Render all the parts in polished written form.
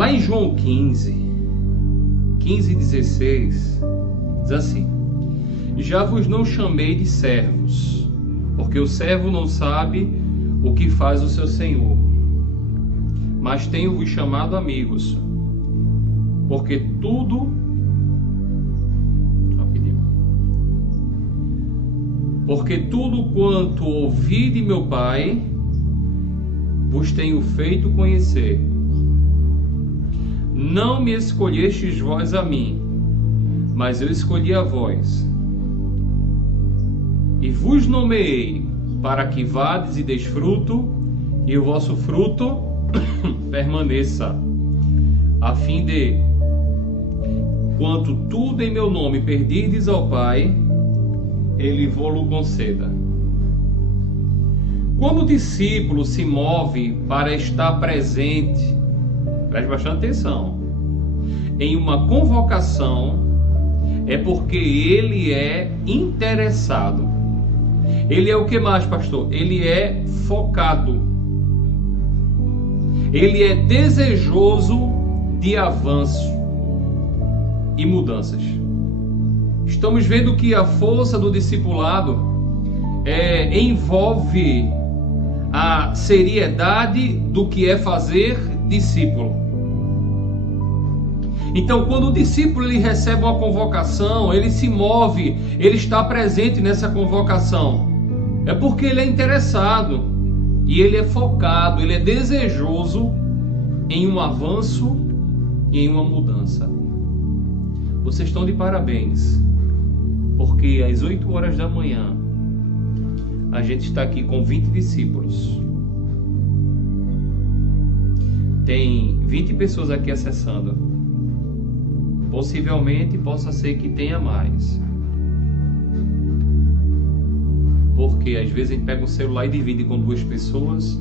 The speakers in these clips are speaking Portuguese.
Lá em João 15:16, diz assim: já vos não chamei de servos, porque o servo não sabe o que faz o seu senhor, mas tenho-vos chamado amigos, porque tudo quanto ouvi de meu Pai vos tenho feito conhecer. Não me escolhestes vós a mim, mas eu escolhi a vós, e vos nomeei para que vades e deis fruto, e o vosso fruto permaneça, a fim de, quanto tudo em meu nome pedirdes ao Pai, Ele vô-lo conceda. Quando o discípulo se move para estar presente, preste bastante atenção, em uma convocação, é porque ele é interessado. Ele é o que mais, pastor? Ele é focado. Ele é desejoso de avanço e mudanças. Estamos vendo que a força do discipulado envolve a seriedade do que é fazer discípulo. Então, quando o discípulo ele recebe uma convocação, ele se move, ele está presente nessa convocação, é porque ele é interessado e ele é focado, ele é desejoso em um avanço e em uma mudança. Vocês estão de parabéns, porque às 8 horas da manhã a gente está aqui com 20 discípulos. Tem 20 pessoas aqui acessando. Possivelmente possa ser que tenha mais. Porque às vezes a gente pega um celular e divide com 2 pessoas.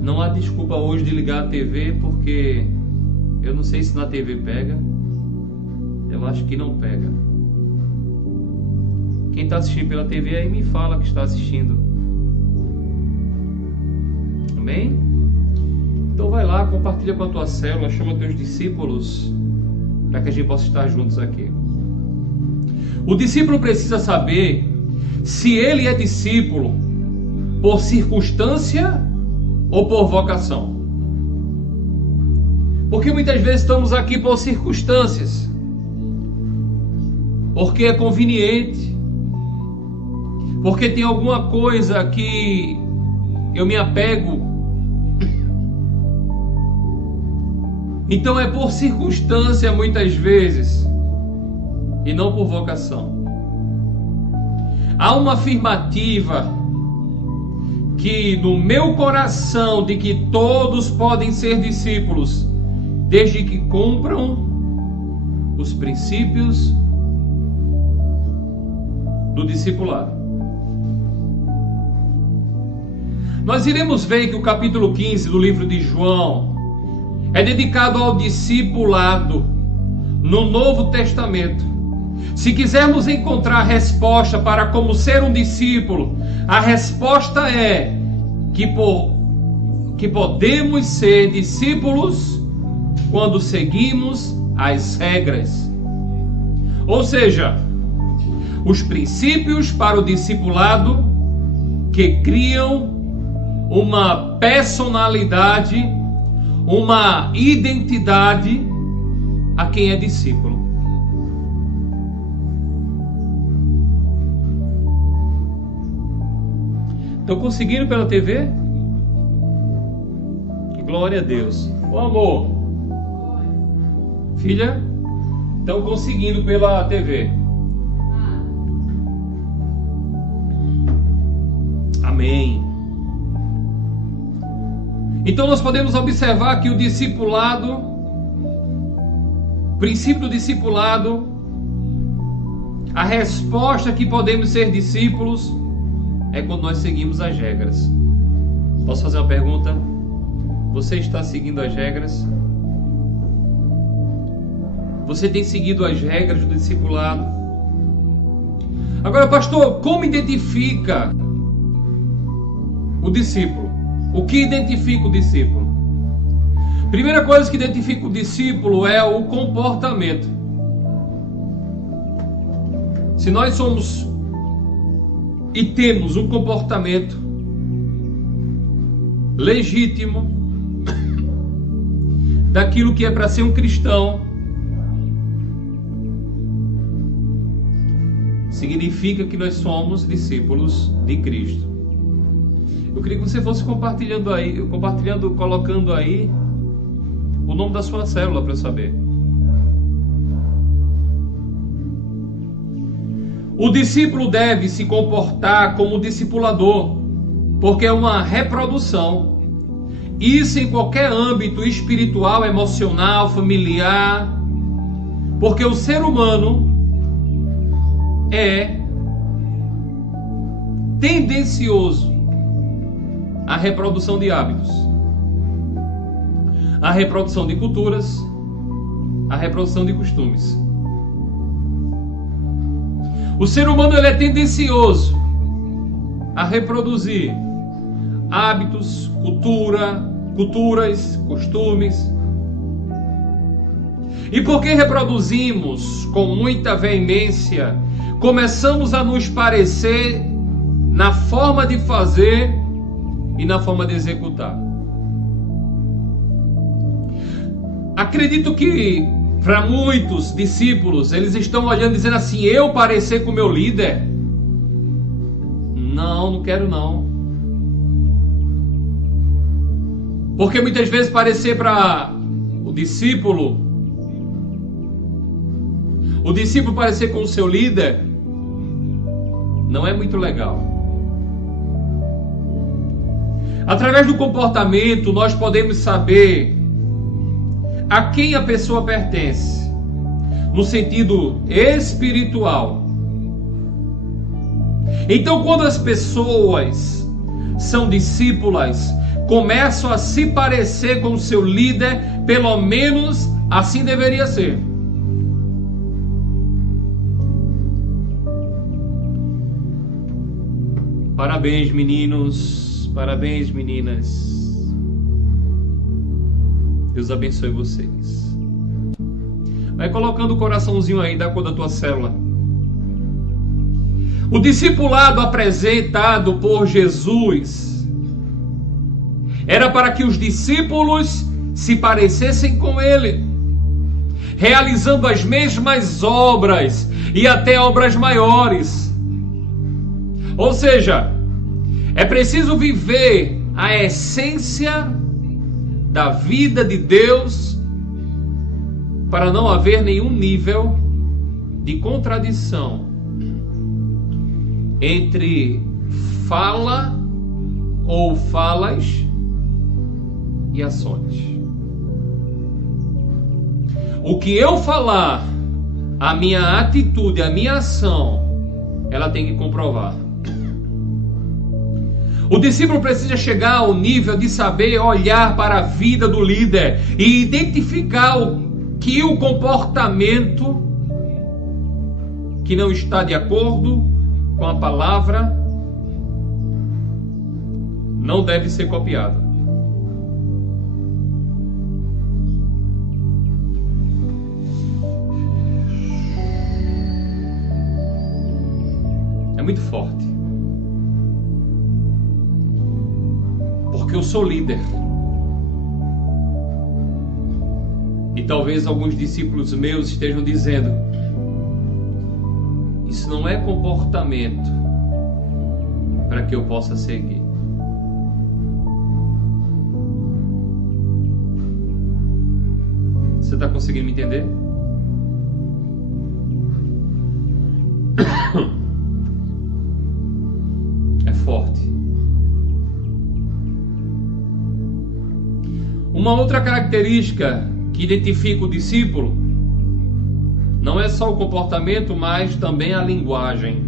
Não há desculpa hoje de ligar a TV, porque eu não sei se na TV pega. Eu acho que não pega. Quem está assistindo pela TV aí me fala que está assistindo. Amém? Então vai lá, compartilha com a tua célula, chama teus discípulos, para que a gente possa estar juntos aqui. O discípulo precisa saber se ele é discípulo por circunstância ou por vocação. Porque muitas vezes estamos aqui por circunstâncias, porque é conveniente, porque tem alguma coisa que eu me apego. Então é por circunstância muitas vezes e não por vocação. Há uma afirmativa que no meu coração de que todos podem ser discípulos desde que cumpram os princípios do discipulado. Nós iremos ver que o capítulo 15 do livro de João é dedicado ao discipulado no Novo Testamento. Se quisermos encontrar resposta para como ser um discípulo, a resposta é que podemos ser discípulos quando seguimos as regras. Ou seja, os princípios para o discipulado que criam uma personalidade, uma identidade a quem é discípulo. Estão conseguindo pela TV? Glória a Deus. Ô amor, filha, estão conseguindo pela TV? Amém. Então nós podemos observar que o discipulado, o princípio do discipulado, a resposta que podemos ser discípulos é quando nós seguimos as regras. Posso fazer uma pergunta? Você está seguindo as regras? Você tem seguido as regras do discipulado? Agora, pastor, como identifica o discípulo? O que identifica o discípulo? Primeira coisa que identifica o discípulo é o comportamento. Se nós somos e temos um comportamento legítimo daquilo que é para ser um cristão, significa que nós somos discípulos de Cristo. Eu queria que você fosse compartilhando, colocando aí o nome da sua célula para eu saber. O discípulo deve se comportar como discipulador, porque é uma reprodução. Isso em qualquer âmbito espiritual, emocional, familiar, porque o ser humano é tendencioso à reprodução de hábitos, à reprodução de culturas, à reprodução de costumes. O ser humano ele é tendencioso a reproduzir hábitos, culturas, costumes. E porque reproduzimos com muita veemência, começamos a nos parecer na forma de fazer e na forma de executar. Acredito que para muitos discípulos, eles estão olhando dizendo assim: eu parecer com o meu líder? Não quero não. Porque muitas vezes parecer para o discípulo parecer com o seu líder, não é muito legal. Através do comportamento, nós podemos saber a quem a pessoa pertence, no sentido espiritual. Então, quando as pessoas são discípulas, começam a se parecer com o seu líder, pelo menos assim deveria ser. Parabéns, meninos, parabéns, meninas. Deus abençoe vocês. Vai colocando o coraçãozinho aí da cor da tua célula. O discipulado apresentado por Jesus era para que os discípulos se parecessem com ele, realizando as mesmas obras e até obras maiores. Ou seja, é preciso viver a essência da vida de Deus para não haver nenhum nível de contradição entre fala ou falas e ações. O que eu falar, a minha atitude, a minha ação, ela tem que comprovar. O discípulo precisa chegar ao nível de saber olhar para a vida do líder e identificar que o comportamento que não está de acordo com a palavra não deve ser copiado. É muito forte. Porque eu sou líder. E talvez alguns discípulos meus estejam dizendo: isso não é comportamento para que eu possa seguir. Você está conseguindo me entender? É forte. Uma outra característica que identifica o discípulo não é só o comportamento, mas também a linguagem.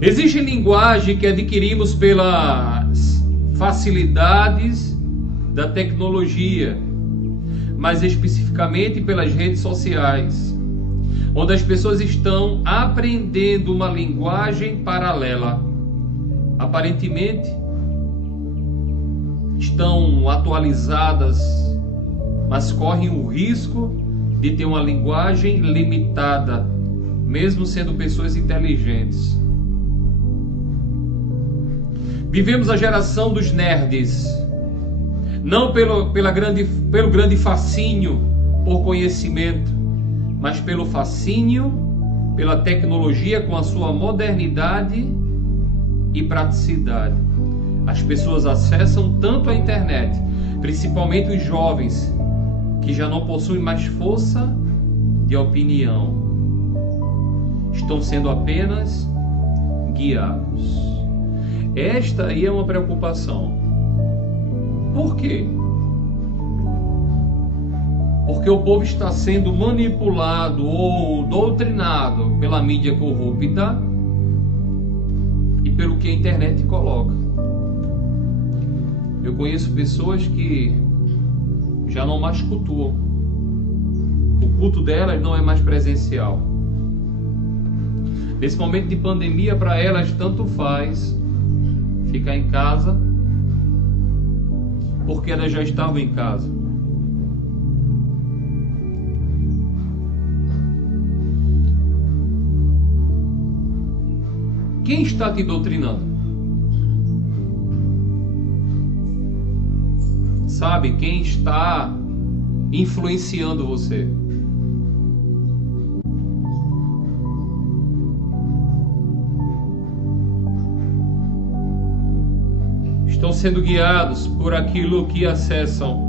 Existe linguagem que adquirimos pelas facilidades da tecnologia, mais especificamente pelas redes sociais, onde as pessoas estão aprendendo uma linguagem paralela. Aparentemente, estão atualizadas, mas correm o risco de ter uma linguagem limitada, mesmo sendo pessoas inteligentes. Vivemos a geração dos nerds, não pelo grande fascínio por conhecimento, mas pelo fascínio pela tecnologia com a sua modernidade e praticidade. As pessoas acessam tanto a internet, principalmente os jovens, que já não possuem mais força de opinião. Estão sendo apenas guiados. Esta aí é uma preocupação. Por quê? Porque o povo está sendo manipulado ou doutrinado pela mídia corrupta e pelo que a internet coloca. Eu conheço pessoas que já não mais cultuam. O culto delas não é mais presencial. Nesse momento de pandemia, para elas tanto faz ficar em casa, porque elas já estavam em casa. Quem está te doutrinando? Sabe, quem está influenciando você? Estão sendo guiados por aquilo que acessam.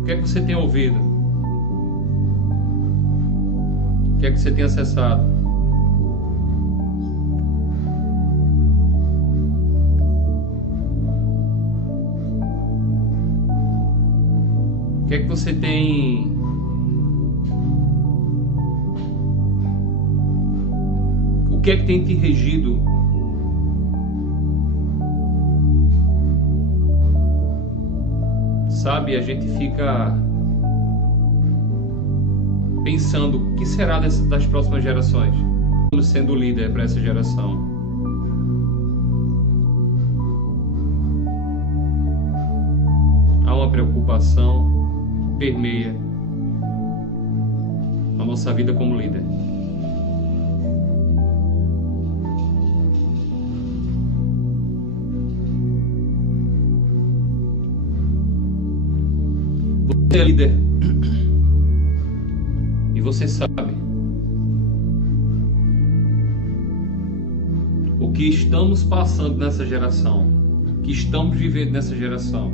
O que é que você tem ouvido? O que é que você tem acessado? O que é que você tem O que é que tem te regido? Sabe, a gente fica pensando, o que será das próximas gerações? Estamos sendo líder para essa geração. Há uma preocupação que permeia a nossa vida como líder. Você é líder e você sabe o que estamos passando nessa geração, o que estamos vivendo nessa geração.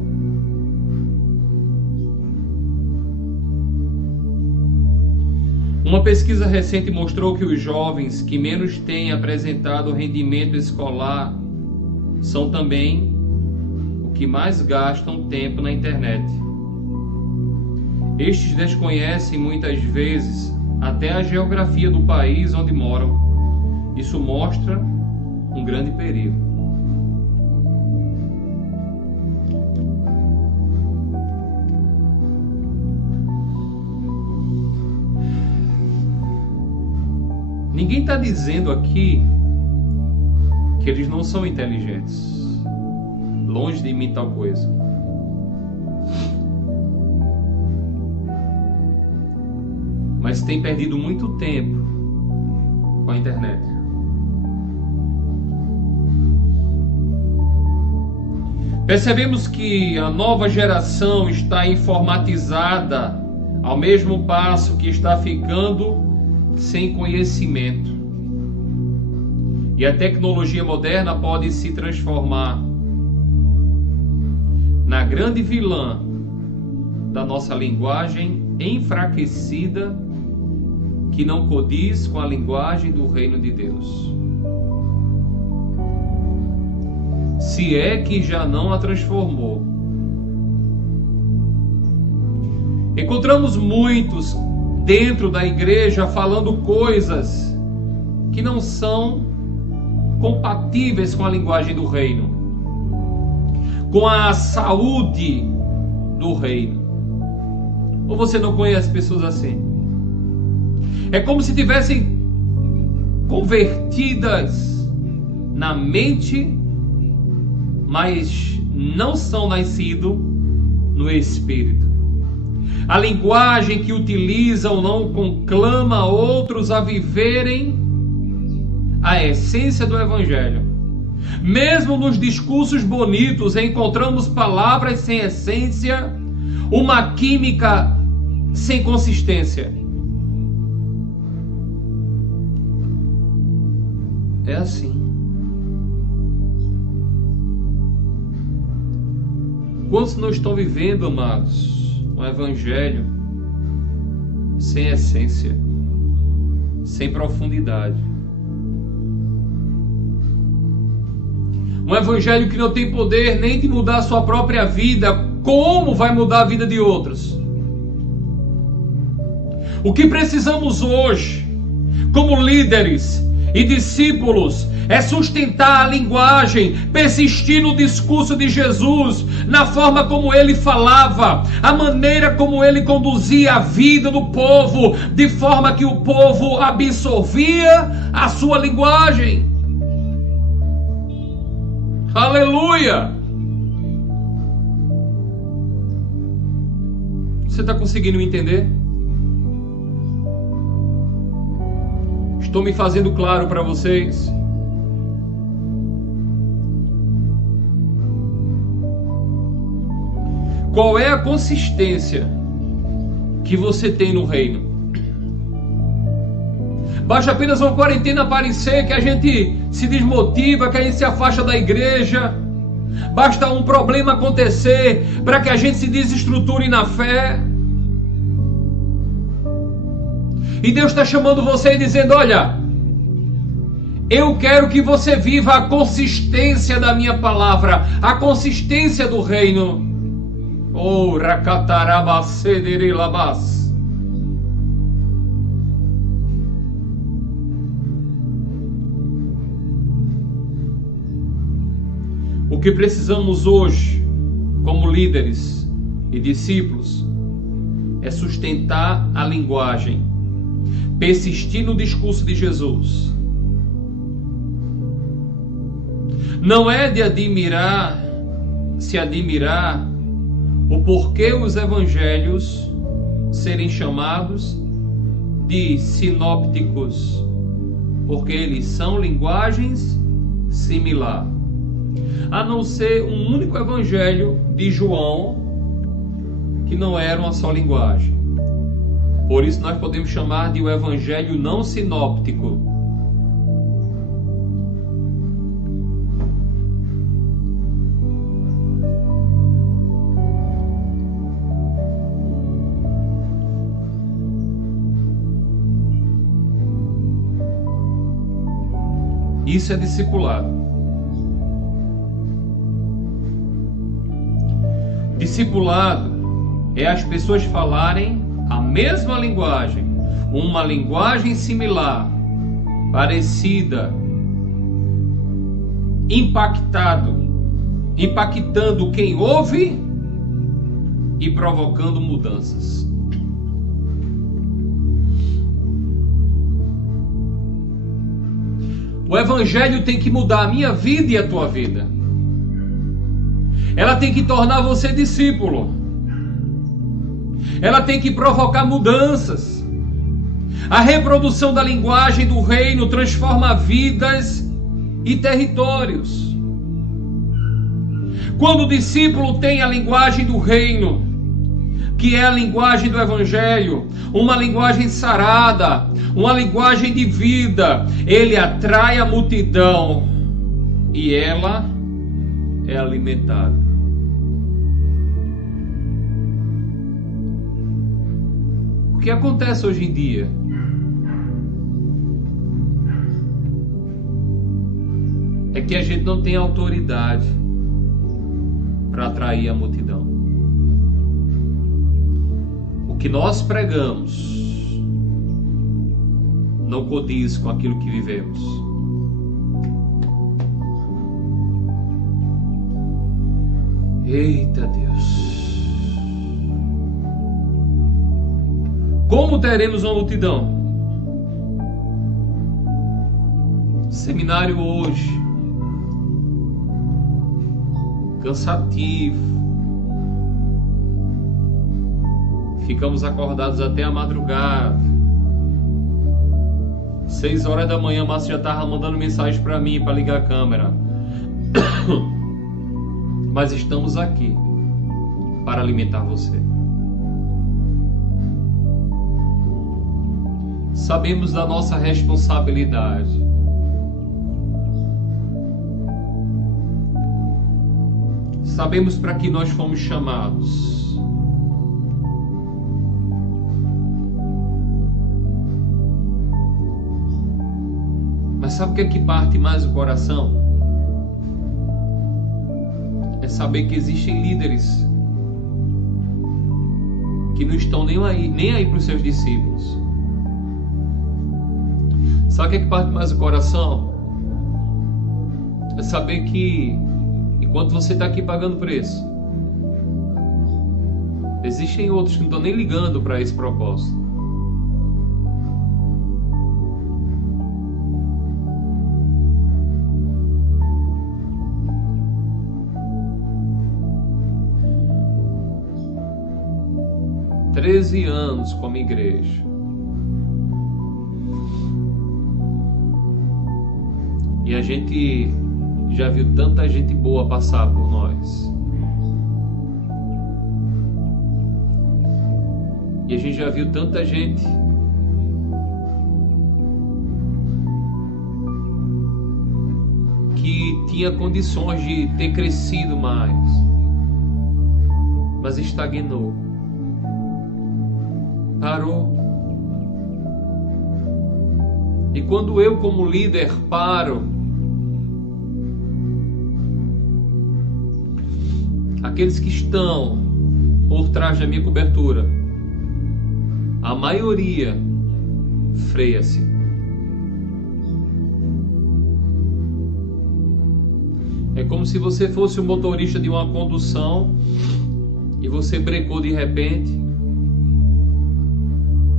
Uma pesquisa recente mostrou que os jovens que menos têm apresentado rendimento escolar são também os que mais gastam tempo na internet. Estes desconhecem muitas vezes até a geografia do país onde moram. Isso mostra um grande perigo. Ninguém está dizendo aqui que eles não são inteligentes. Longe de mim tal coisa. Mas tem perdido muito tempo com a internet. Percebemos que a nova geração está informatizada ao mesmo passo que está ficando sem conhecimento. E a tecnologia moderna pode se transformar na grande vilã da nossa linguagem enfraquecida, que não condiz com a linguagem do reino de Deus. Se é que já não a transformou. Encontramos muitos dentro da igreja falando coisas que não são compatíveis com a linguagem do reino, com a saúde do reino. Ou você não conhece pessoas assim? É como se tivessem convertidas na mente, mas não são nascidos no Espírito. A linguagem que utilizam não conclama outros a viverem a essência do Evangelho. Mesmo nos discursos bonitos encontramos palavras sem essência, uma química sem consistência. É assim. Quantos não estão vivendo, amados, um Evangelho sem essência, sem profundidade? Um Evangelho que não tem poder nem de mudar a sua própria vida, como vai mudar a vida de outros? O que precisamos hoje, como líderes e discípulos, é sustentar a linguagem, persistir no discurso de Jesus, na forma como ele falava, a maneira como ele conduzia a vida do povo, de forma que o povo absorvia a sua linguagem. Aleluia! Você está conseguindo me entender? Estou me fazendo claro para vocês? Qual é a consistência que você tem no reino? Basta apenas uma quarentena aparecer que a gente se desmotiva, que a gente se afasta da igreja. Basta um problema acontecer para que a gente se desestruture na fé. E Deus está chamando você e dizendo: olha, eu quero que você viva a consistência da minha palavra, a consistência do reino. Oh, rakatarabacederilabas. O que precisamos hoje, como líderes e discípulos, é sustentar a linguagem, persistir no discurso de Jesus. Não é de se admirar o porquê os evangelhos serem chamados de sinópticos, porque eles são linguagens similares. A não ser um único evangelho de João, que não era uma só linguagem. Por isso nós podemos chamar de o evangelho não sinóptico. Isso é discipulado. Discipulado é as pessoas falarem a mesma linguagem, uma linguagem similar, parecida, impactando quem ouve e provocando mudanças. O evangelho tem que mudar a minha vida e a tua vida. Ela tem que tornar você discípulo. Ela tem que provocar mudanças. A reprodução da linguagem do reino transforma vidas e territórios. Quando o discípulo tem a linguagem do reino, que é a linguagem do evangelho, uma linguagem sarada, uma linguagem de vida, ele atrai a multidão e ela é alimentada. O que acontece hoje em dia? É que a gente não tem autoridade para atrair a multidão. O que nós pregamos não condiz com aquilo que vivemos. Eita Deus! Como teremos uma multidão? Seminário hoje, cansativo. Ficamos acordados até a madrugada. 6 horas da manhã, Márcio já estava mandando mensagem para mim para ligar a câmera. Mas estamos aqui para alimentar você. Sabemos da nossa responsabilidade. Sabemos para que nós fomos chamados. Mas sabe o que é que parte mais o coração? É saber que existem líderes que não estão nem aí para os seus discípulos. Sabe o que é que parte mais o coração? É saber que enquanto você está aqui pagando preço, existem outros que não estão nem ligando para esse propósito. Treze anos como igreja. E a gente já viu tanta gente boa passar por nós. E a gente já viu tanta gente que tinha condições de ter crescido mais, mas estagnou. Parou. E quando eu, como líder, paro, aqueles que estão por trás da minha cobertura, a maioria freia-se. É como se você fosse o motorista de uma condução e você brecou de repente.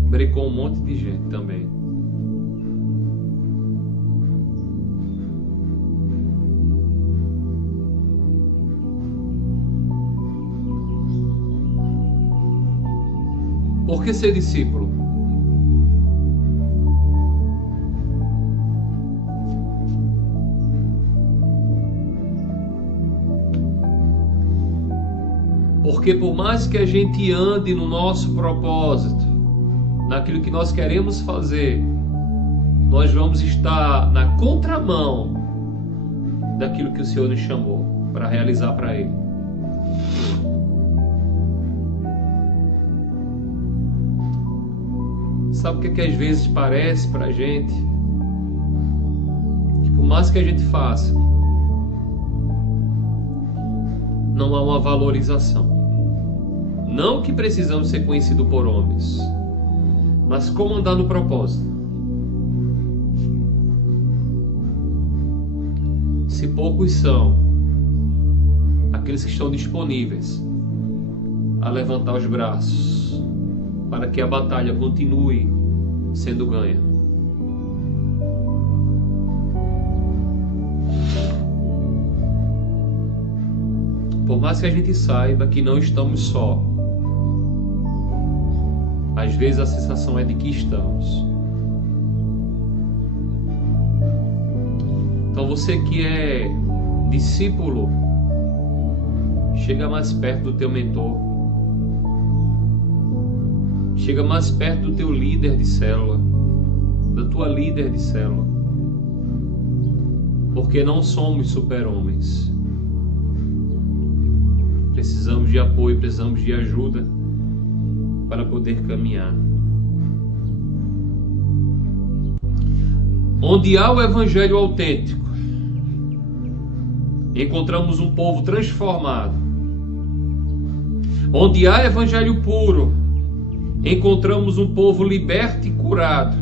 Brecou um monte de gente também. Por que ser discípulo? Porque por mais que a gente ande no nosso propósito, naquilo que nós queremos fazer, nós vamos estar na contramão daquilo que o Senhor nos chamou para realizar para Ele. Sabe o que às vezes parece para a gente? Que por mais que a gente faça, não há uma valorização. Não que precisamos ser conhecidos por homens, mas como andar no propósito. Se poucos são aqueles que estão disponíveis a levantar os braços para que a batalha continue sendo ganha. Por mais que a gente saiba que não estamos só, às vezes a sensação é de que estamos. Então você que é discípulo, chega mais perto do teu mentor. Chega mais perto do teu líder de célula, da tua líder de célula. Porque não somos super-homens. Precisamos de apoio, precisamos de ajuda para poder caminhar. Onde há o evangelho autêntico, encontramos um povo transformado. Onde há evangelho puro, encontramos um povo liberto e curado.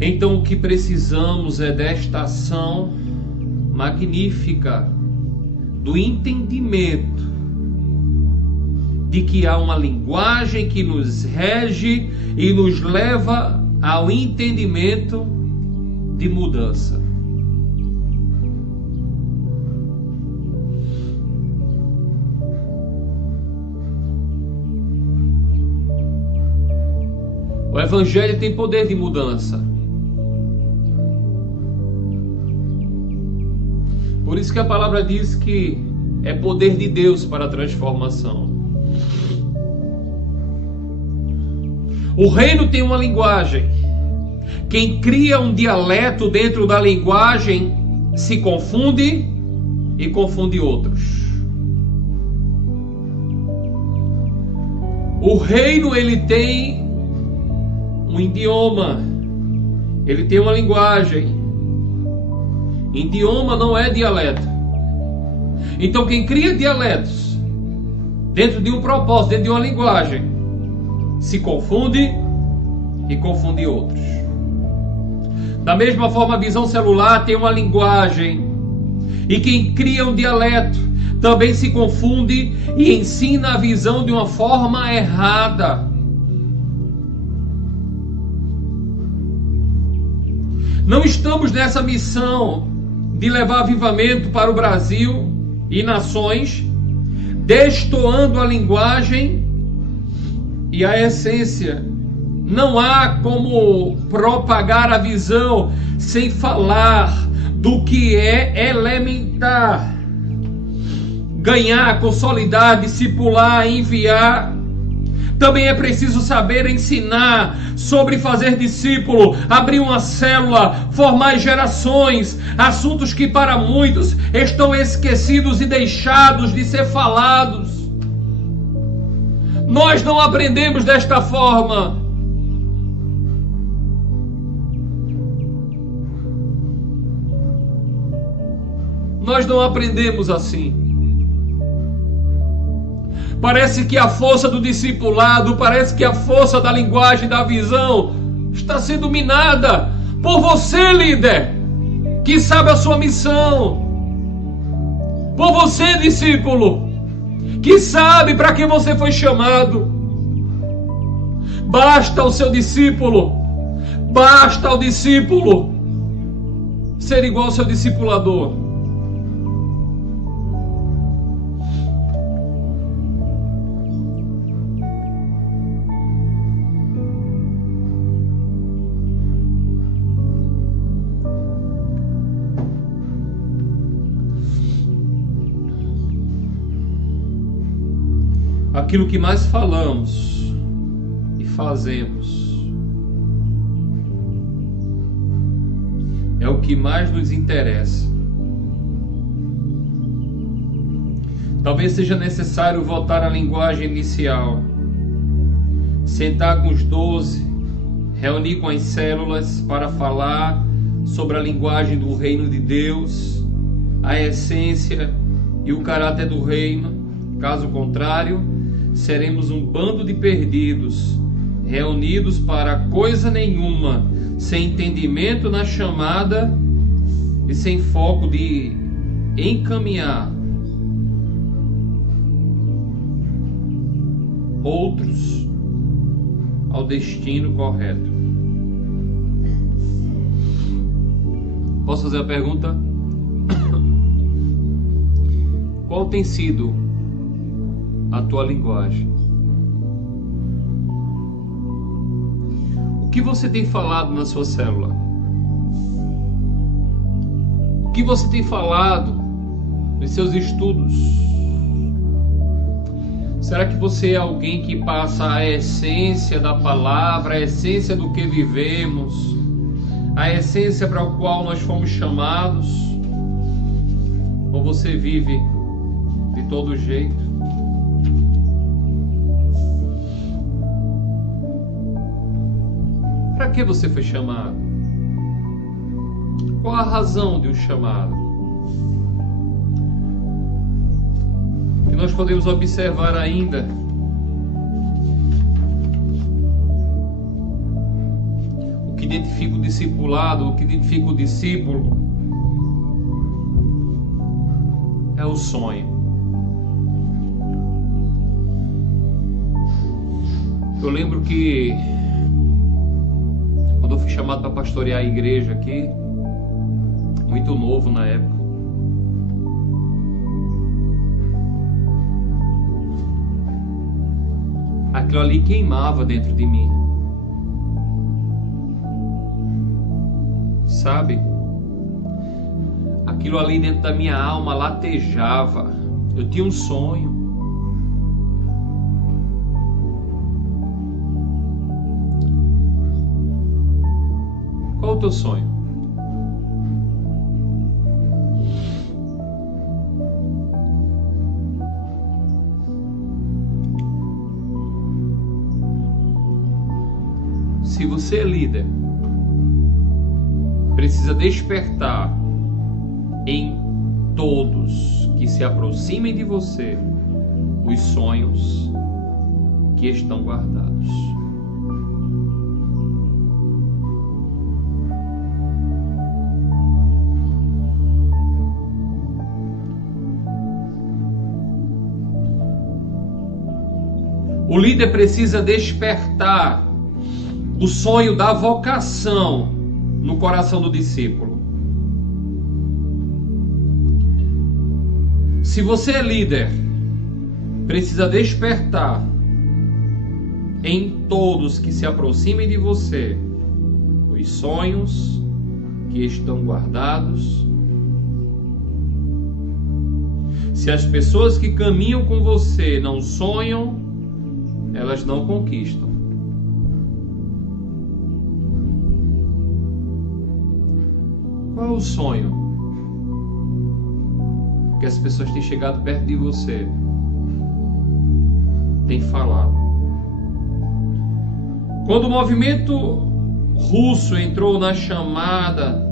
Então o que precisamos é desta ação magnífica, do entendimento de que há uma linguagem que nos rege e nos leva ao entendimento de mudança. O Evangelho tem poder de mudança. Por isso que a palavra diz que é poder de Deus para a transformação. O reino tem uma linguagem. Quem cria um dialeto dentro da linguagem se confunde e confunde outros. O reino, ele tem um idioma, ele tem uma linguagem. Idioma não é dialeto. Então quem cria dialetos dentro de um propósito, dentro de uma linguagem, se confunde e confunde outros. Da mesma forma, a visão celular tem uma linguagem, e quem cria um dialeto também se confunde e ensina a visão de uma forma errada. Não estamos nessa missão de levar avivamento para o Brasil e nações, destoando a linguagem e a essência. Não há como propagar a visão sem falar do que é elementar. Ganhar, consolidar, discipular, enviar. Também é preciso saber ensinar sobre fazer discípulo, abrir uma célula, formar gerações, assuntos que para muitos estão esquecidos e deixados de ser falados. Nós não aprendemos desta forma. Nós não aprendemos assim. Parece que a força do discipulado, parece que a força da linguagem, da visão, está sendo minada por você, líder, que sabe a sua missão. Por você, discípulo, que sabe para que você foi chamado. Basta ao seu discípulo, basta ao discípulo ser igual ao seu discipulador. Aquilo que mais falamos e fazemos é o que mais nos interessa. Talvez seja necessário voltar à linguagem inicial, sentar com os 12, reunir com as células para falar sobre a linguagem do reino de Deus, a essência e o caráter do reino. Caso contrário, seremos um bando de perdidos, reunidos para coisa nenhuma, sem entendimento na chamada e sem foco de encaminhar outros ao destino correto. Posso fazer a pergunta? Qual tem sido a tua linguagem? O que você tem falado na sua célula? O que você tem falado nos seus estudos? Será que você é alguém que passa a essência da palavra, a essência do que vivemos, a essência para o qual nós fomos chamados? Ou você vive de todo jeito? Para que você foi chamado? Qual a razão de um chamado? Que nós podemos observar ainda o que identifica o discipulado, o que identifica o discípulo é o sonho. Eu lembro que quando eu fui chamado para pastorear a igreja aqui, muito novo na época. Aquilo ali queimava dentro de mim. Sabe? Aquilo ali dentro da minha alma latejava. Eu tinha um sonho. Qual o teu sonho? Se você é líder, precisa despertar em todos que se aproximem de você os sonhos que estão guardados. O líder precisa despertar o sonho da vocação no coração do discípulo. Se você é líder, precisa despertar em todos que se aproximem de você os sonhos que estão guardados. Se as pessoas que caminham com você não sonham, elas não conquistam. Qual é o sonho que as pessoas têm chegado perto de você, têm falado? Quando o movimento russo entrou na chamada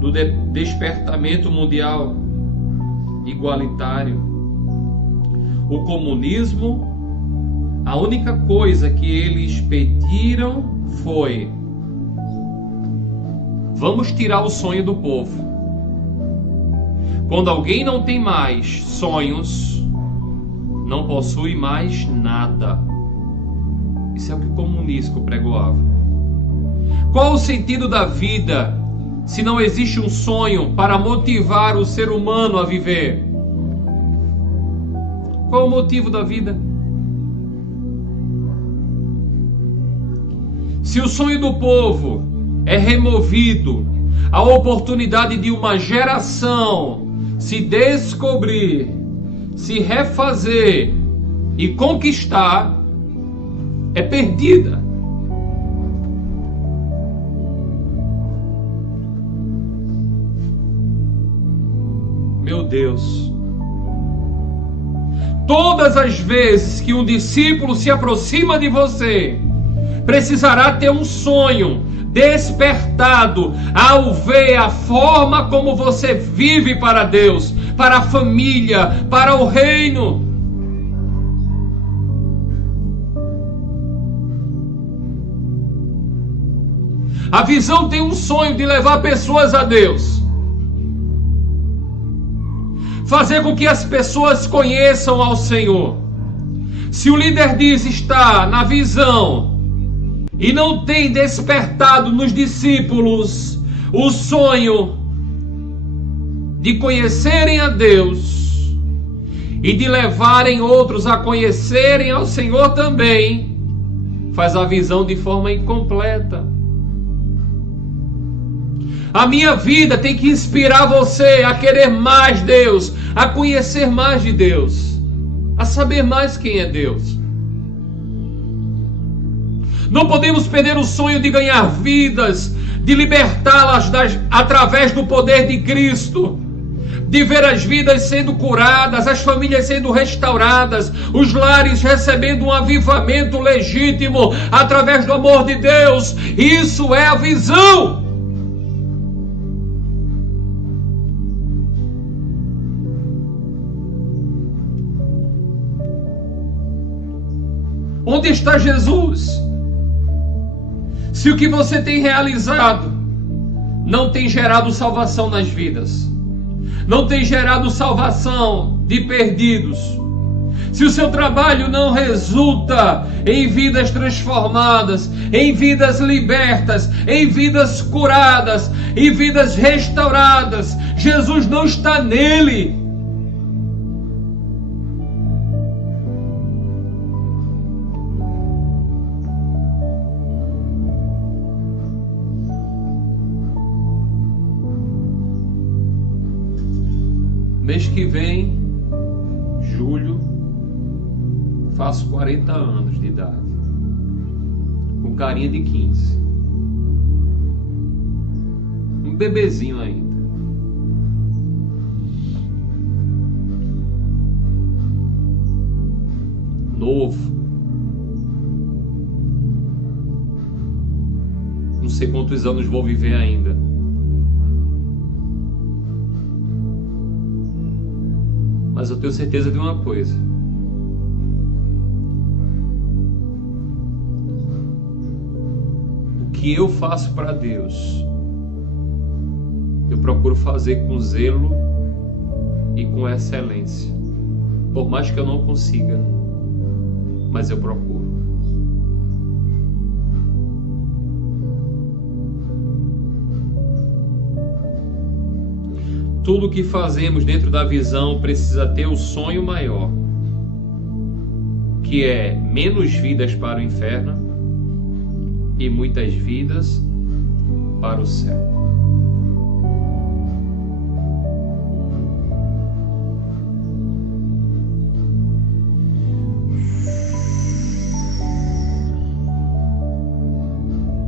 do despertamento mundial igualitário, o comunismo, a única coisa que eles pediram foi: vamos tirar o sonho do povo. Quando alguém não tem mais sonhos, não possui mais nada. Isso é o que o comunismo pregoava. Qual o sentido da vida se não existe um sonho para motivar o ser humano a viver? Qual o motivo da vida? Se o sonho do povo é removido, a oportunidade de uma geração se descobrir, se refazer e conquistar é perdida. Meu Deus. Todas as vezes que um discípulo se aproxima de você, precisará ter um sonho despertado ao ver a forma como você vive para Deus, para a família, para o reino. A visão tem um sonho de levar pessoas a Deus, fazer com que as pessoas conheçam ao Senhor. Se o líder diz estar na visão e não tem despertado nos discípulos o sonho de conhecerem a Deus e de levarem outros a conhecerem ao Senhor também, faz a visão de forma incompleta. A minha vida tem que inspirar você a querer mais Deus, a conhecer mais de Deus, a saber mais quem é Deus. Não podemos perder o sonho de ganhar vidas, de libertá-las através do poder de Cristo, de ver as vidas sendo curadas, as famílias sendo restauradas, os lares recebendo um avivamento legítimo através do amor de Deus. Isso é a visão. Onde está Jesus? Se o que você tem realizado não tem gerado salvação nas vidas, não tem gerado salvação de perdidos, se o seu trabalho não resulta em vidas transformadas, em vidas libertas, em vidas curadas, em vidas restauradas, Jesus não está nele. Mês que vem, julho, faço 40 anos de idade, com carinha de 15, um bebezinho ainda. Novo, não sei quantos anos vou viver ainda. Mas eu tenho certeza de uma coisa: o que eu faço para Deus, eu procuro fazer com zelo e com excelência. Por mais que eu não consiga, mas eu procuro. Tudo que fazemos dentro da visão precisa ter o sonho maior, que é menos vidas para o inferno e muitas vidas para o céu.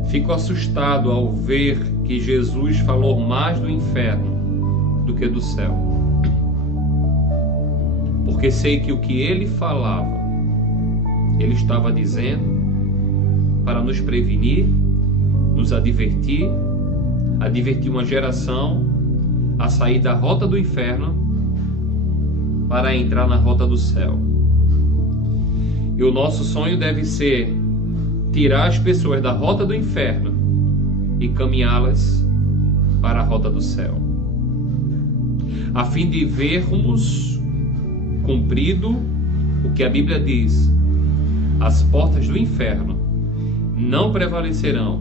Fico assustado ao ver que Jesus falou mais do inferno do que do céu, porque sei que o que ele falava, ele estava dizendo para nos prevenir, nos advertir uma geração a sair da rota do inferno para entrar na rota do céu. E o nosso sonho deve ser tirar as pessoas da rota do inferno e caminhá-las para a rota do céu, a fim de vermos cumprido o que a Bíblia diz: as portas do inferno não prevalecerão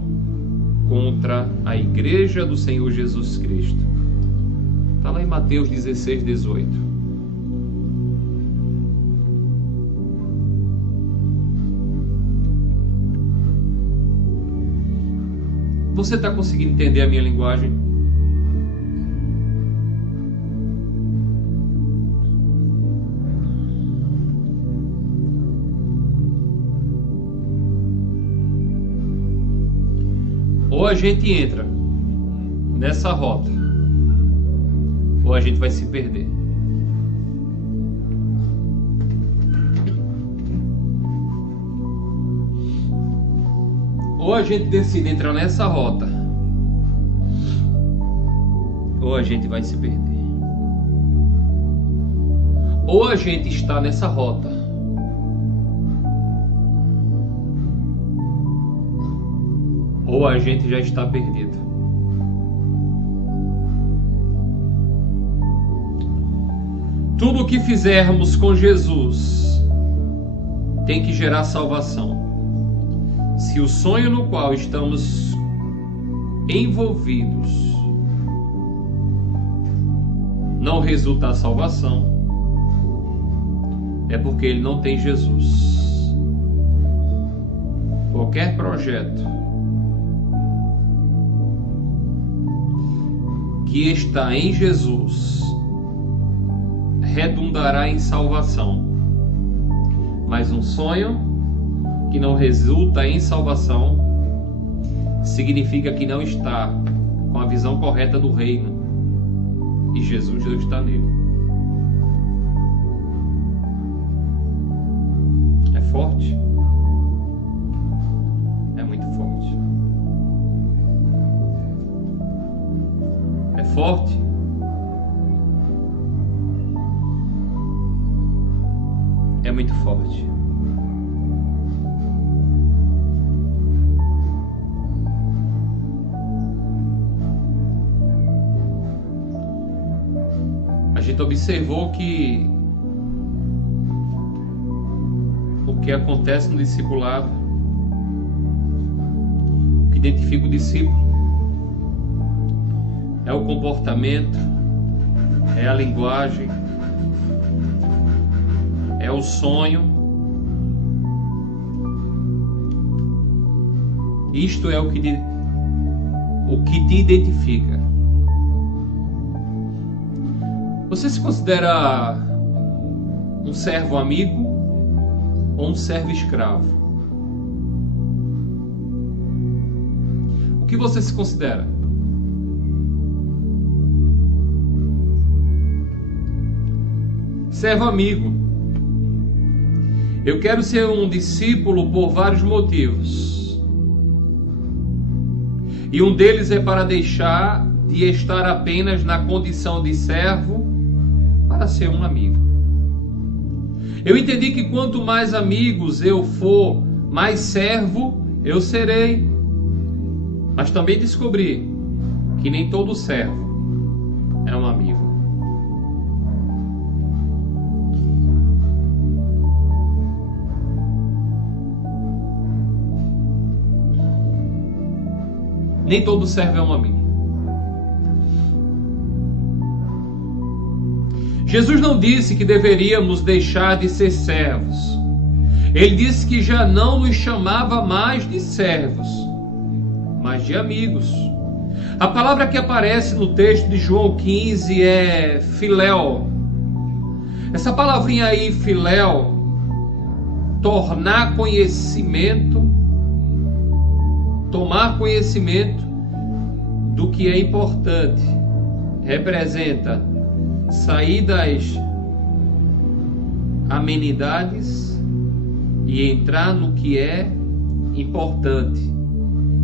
contra a igreja do Senhor Jesus Cristo. Está lá em Mateus 16, 18. Você está conseguindo entender a minha linguagem? Ou a gente entra nessa rota, ou a gente vai se perder. Ou a gente decide entrar nessa rota, ou a gente vai se perder. Ou a gente está nessa rota, ou a gente já está perdido. Tudo o que fizermos com Jesus tem que gerar salvação. Se o sonho no qual estamos envolvidos não resultar salvação, é porque ele não tem Jesus. Qualquer projeto que está em Jesus redundará em salvação, mas um sonho que não resulta em salvação significa que não está com a visão correta do reino, e Jesus não está nele. É forte? É muito forte. É forte? É muito forte. A gente observou que que acontece no discipulado, o que identifica o discípulo, é o comportamento, é a linguagem, é o sonho. Isto é o que te identifica. Você se considera um servo amigo ou um servo escravo? O que você se considera? Servo amigo. Eu quero ser um discípulo por vários motivos. E um deles é para deixar de estar apenas na condição de servo para ser um amigo. Eu entendi que quanto mais amigos eu for, mais servo eu serei. Mas também descobri que nem todo servo é um amigo. Nem todo servo é um amigo. Jesus não disse que deveríamos deixar de ser servos. Ele disse que já não nos chamava mais de servos, mas de amigos. A palavra que aparece no texto de João 15 é filéu. Essa palavrinha aí, filéu, tornar conhecimento, tomar conhecimento do que é importante, representa sair das amenidades e entrar no que é importante.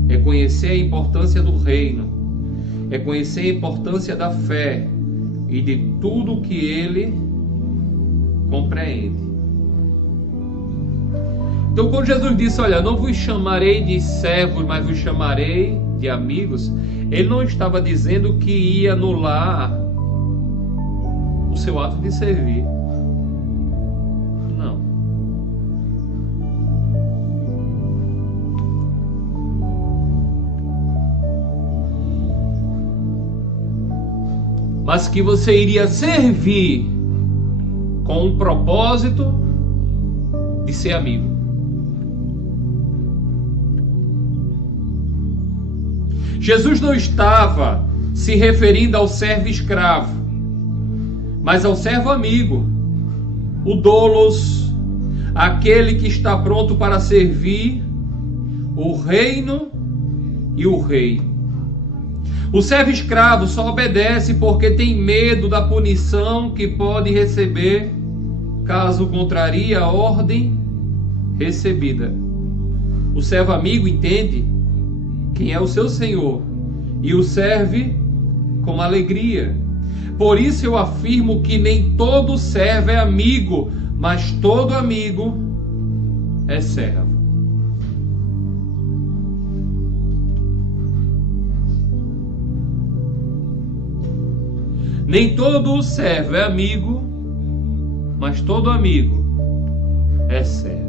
É conhecer a importância do reino, é conhecer a importância da fé e de tudo que ele compreende. Então, quando Jesus disse, olha, não vos chamarei de servos, mas vos chamarei de amigos, ele não estava dizendo que ia anular o seu ato de servir. Não. Mas que você iria servir com o propósito de ser amigo. Jesus não estava se referindo ao servo escravo, mas ao servo amigo, o doulos, aquele que está pronto para servir o reino e o rei. O servo escravo só obedece porque tem medo da punição que pode receber caso contrarie a ordem recebida. O servo amigo entende quem é o seu Senhor e o serve com alegria. Por isso eu afirmo que nem todo servo é amigo, mas todo amigo é servo. Nem todo servo é amigo, mas todo amigo é servo.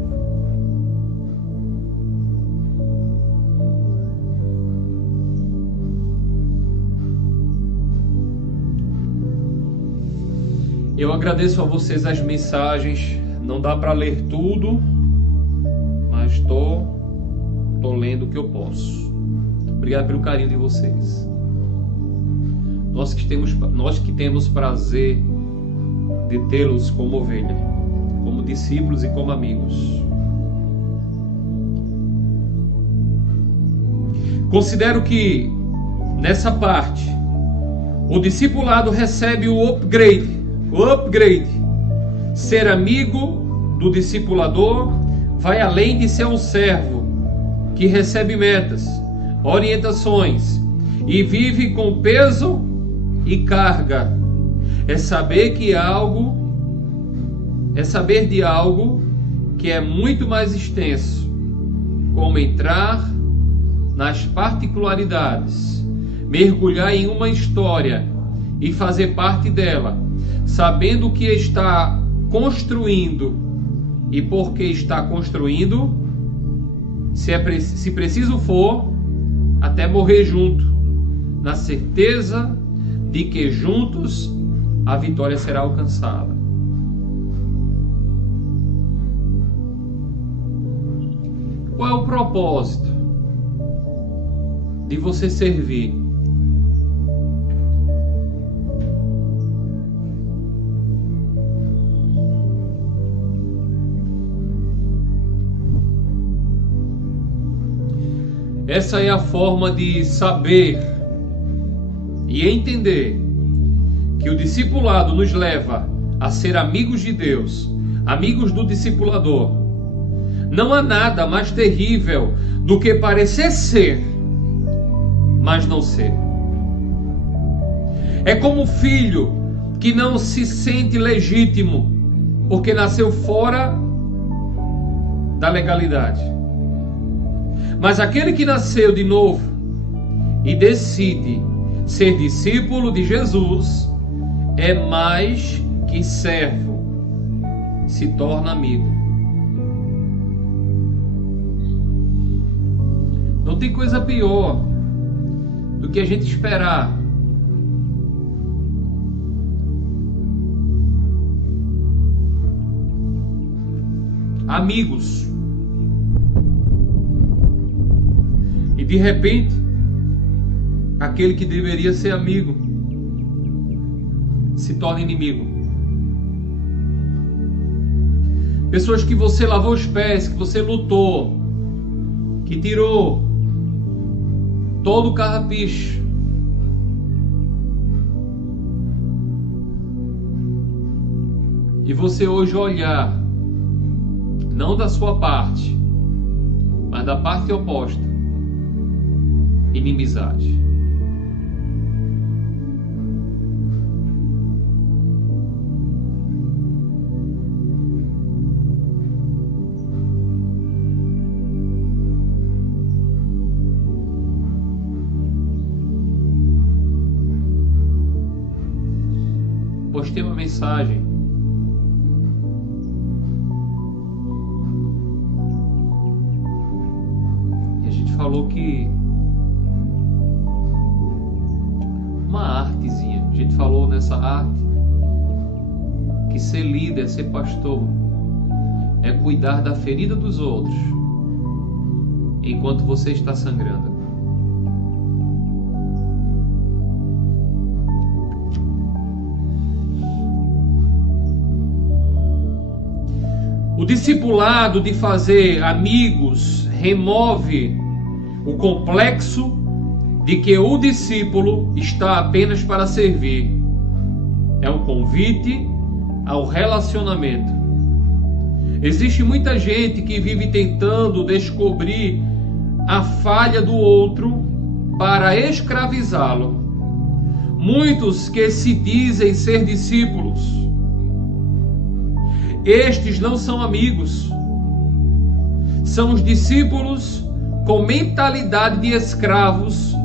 Eu agradeço a vocês as mensagens. Não dá para ler tudo, mas estou lendo o que eu posso. Obrigado pelo carinho de vocês. Nós que temos prazer de tê-los como ovelha, como discípulos e como amigos. Considero que nessa parte o discipulado recebe o upgrade. Ser amigo do discipulador vai além de ser um servo que recebe metas, orientações e vive com peso e carga. É saber de algo que é muito mais extenso, como entrar nas particularidades, mergulhar em uma história e fazer parte dela, sabendo que está construindo e porque está construindo, se preciso for, até morrer junto, na certeza de que juntos a vitória será alcançada. Qual é o propósito de você servir? Essa é a forma de saber e entender que o discipulado nos leva a ser amigos de Deus, amigos do discipulador. Não há nada mais terrível do que parecer ser, mas não ser. É como o filho que não se sente legítimo porque nasceu fora da legalidade. Mas aquele que nasceu de novo e decide ser discípulo de Jesus é mais que servo, se torna amigo. Não tem coisa pior do que a gente esperar amigos e de repente aquele que deveria ser amigo se torna inimigo. Pessoas que você lavou os pés, que você lutou, que tirou todo o carrapicho, e você hoje olhar não da sua parte, mas da parte oposta, inimizade. Postei uma mensagem e a gente falou que uma artezinha, a gente falou nessa arte que ser líder, ser pastor é cuidar da ferida dos outros enquanto você está sangrando. O discipulado de fazer amigos remove o complexo de que o discípulo está apenas para servir. É um convite ao relacionamento. Existe muita gente que vive tentando descobrir a falha do outro para escravizá-lo. Muitos que se dizem ser discípulos, estes não são amigos, são os discípulos com mentalidade de escravos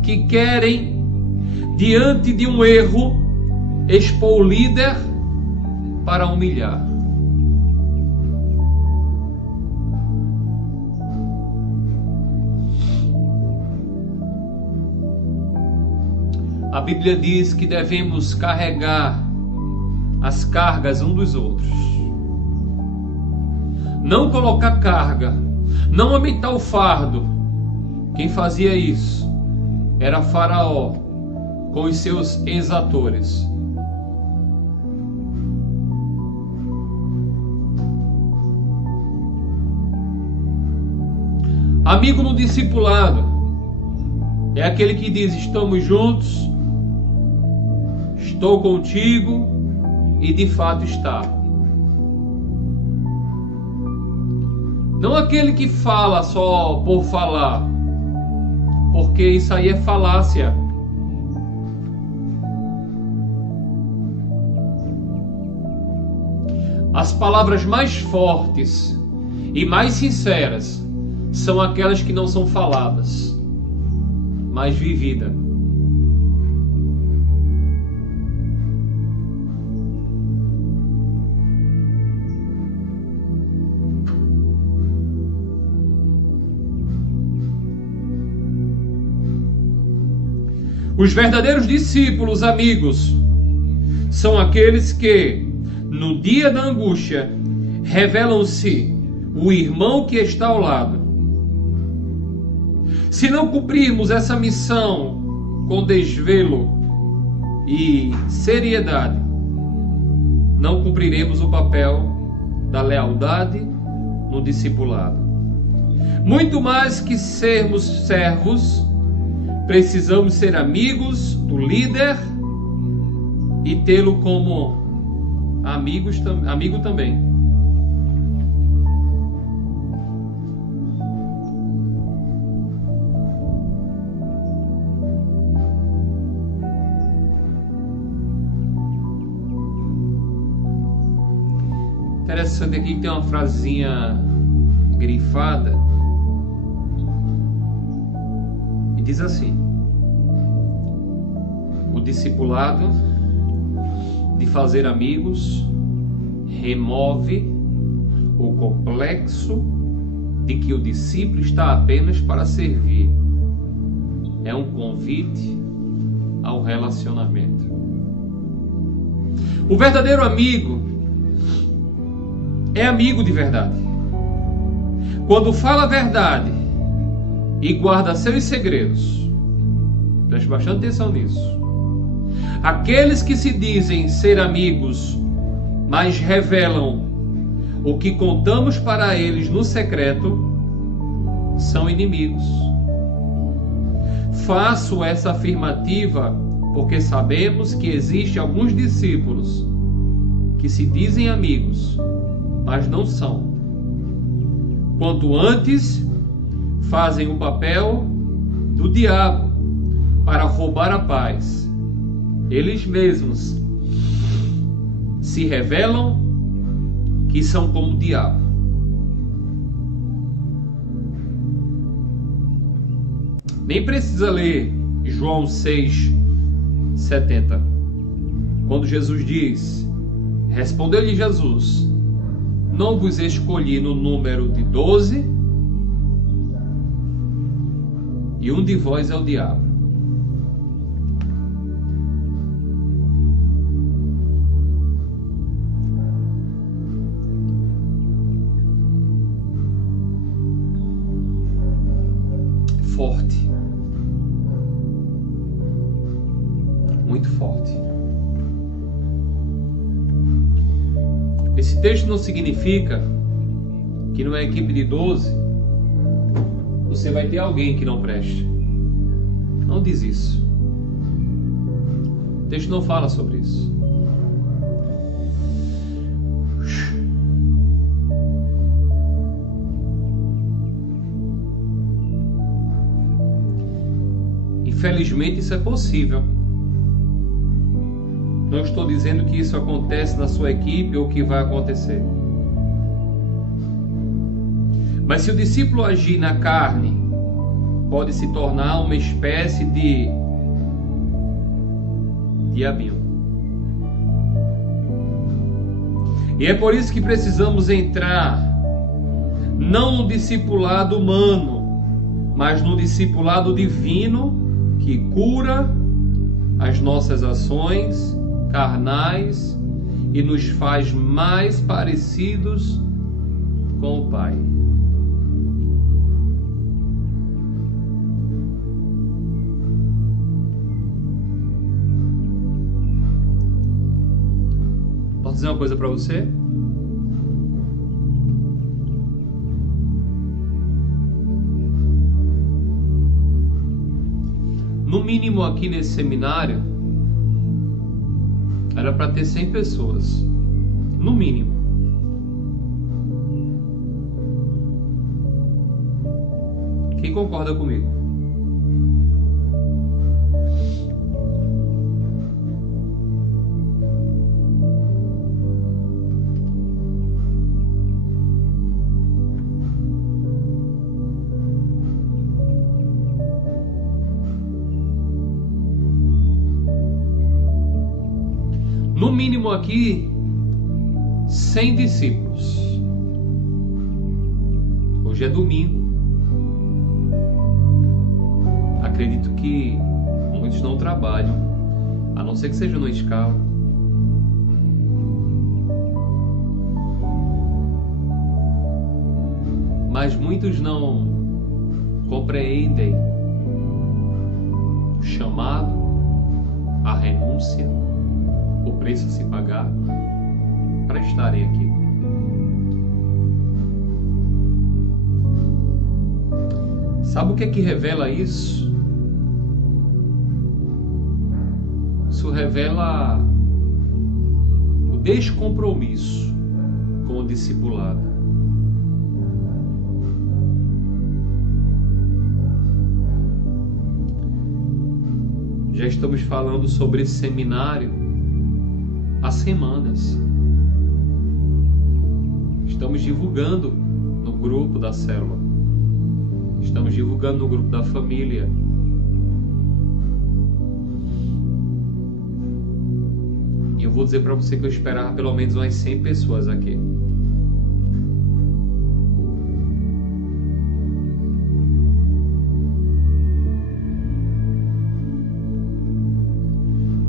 que querem, diante de um erro, expor o líder para humilhar. A Bíblia diz que devemos carregar as cargas um dos outros. Não colocar carga, não aumentar o fardo. Quem fazia isso era Faraó com os seus exatores. Amigo no discipulado é aquele que diz: estamos juntos, estou contigo, e de fato está. Não aquele que fala só por falar, porque isso aí é falácia. As palavras mais fortes e mais sinceras são aquelas que não são faladas, mas vividas. Os verdadeiros discípulos, amigos, são aqueles que, no dia da angústia, revelam-se o irmão que está ao lado. Se não cumprirmos essa missão com desvelo e seriedade, não cumpriremos o papel da lealdade no discipulado. Muito mais que sermos servos, precisamos ser amigos do líder e tê-lo como amigo também. Interessante aqui que tem uma frasinha grifada e diz assim: o discipulado de fazer amigos remove o complexo de que o discípulo está apenas para servir. É um convite ao relacionamento. O verdadeiro amigo é amigo de verdade. Quando fala a verdade e guarda seus segredos, preste bastante atenção nisso. Aqueles que se dizem ser amigos, mas revelam o que contamos para eles no secreto, são inimigos. Faço essa afirmativa porque sabemos que existem alguns discípulos que se dizem amigos, mas não são. Quanto antes, fazem o papel do diabo para roubar a paz. Eles mesmos se revelam que são como o diabo. Nem precisa ler João 6:70, quando Jesus diz: respondeu-lhe Jesus: não vos escolhi no número de 12, e um de vós é o diabo. Forte. Muito forte. Esse texto não significa que numa equipe de 12 você vai ter alguém que não preste. Não diz isso. O texto não fala sobre isso. Infelizmente isso é possível. Não estou dizendo que isso acontece na sua equipe ou que vai acontecer. Mas se o discípulo agir na carne, pode se tornar uma espécie de diabinho. E é por isso que precisamos entrar não no discipulado humano, mas no discipulado divino, que cura as nossas ações carnais e nos faz mais parecidos com o Pai. Posso dizer uma coisa para você? No mínimo aqui nesse seminário era para ter 100 pessoas, no mínimo. Quem concorda comigo? No mínimo aqui 100 discípulos. Hoje é domingo. Acredito que Muitos não trabalham, a não ser que seja numa escala. Mas muitos não compreendem o chamado, a renúncia, o preço a se pagar para estarem aqui. Sabe o que é que revela isso? Isso revela o descompromisso com o discipulado. Já estamos falando sobre esse seminário há semanas. Estamos divulgando no grupo da célula. Estamos divulgando no grupo da família. E eu vou dizer para você que eu esperava pelo menos umas 100 pessoas aqui.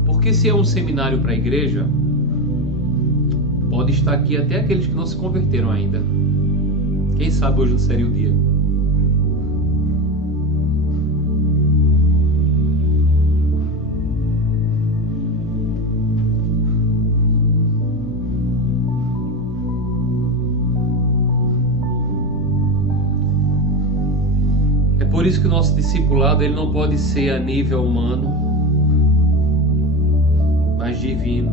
Porque se é um seminário para a igreja, pode estar aqui até aqueles que não se converteram ainda. Quem sabe hoje não seria o dia. É por isso que o nosso discipulado ele não pode ser a nível humano, mas divino.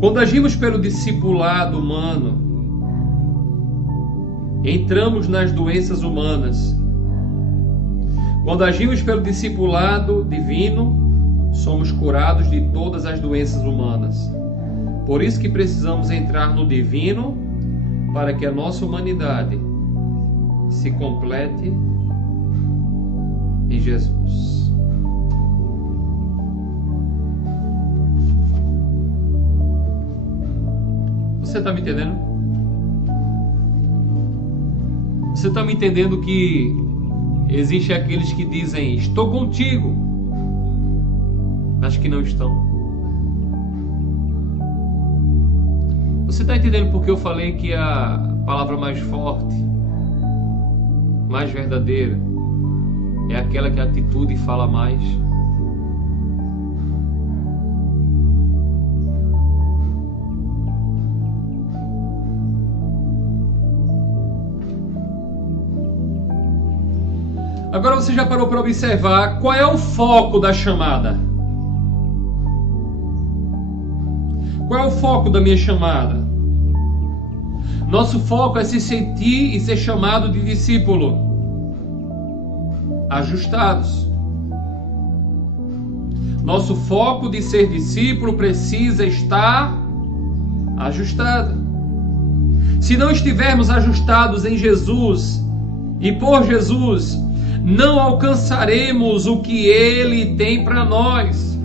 Quando agimos pelo discipulado humano, entramos nas doenças humanas. Quando agimos pelo discipulado divino, somos curados de todas as doenças humanas. Por isso que precisamos entrar no divino, para que a nossa humanidade se complete em Jesus. Você está me entendendo? Você está me entendendo que existem aqueles que dizem, estou contigo, mas que não estão? Você está entendendo porque eu falei que a palavra mais forte, mais verdadeira, é aquela que a atitude fala mais? Agora você já parou para observar qual é o foco da chamada? Qual é o foco da minha chamada? Nosso foco é se sentir e ser chamado de discípulo. Ajustados. Nosso foco de ser discípulo precisa estar ajustado. Se não estivermos ajustados em Jesus e por Jesus, não alcançaremos o que Ele tem para nós.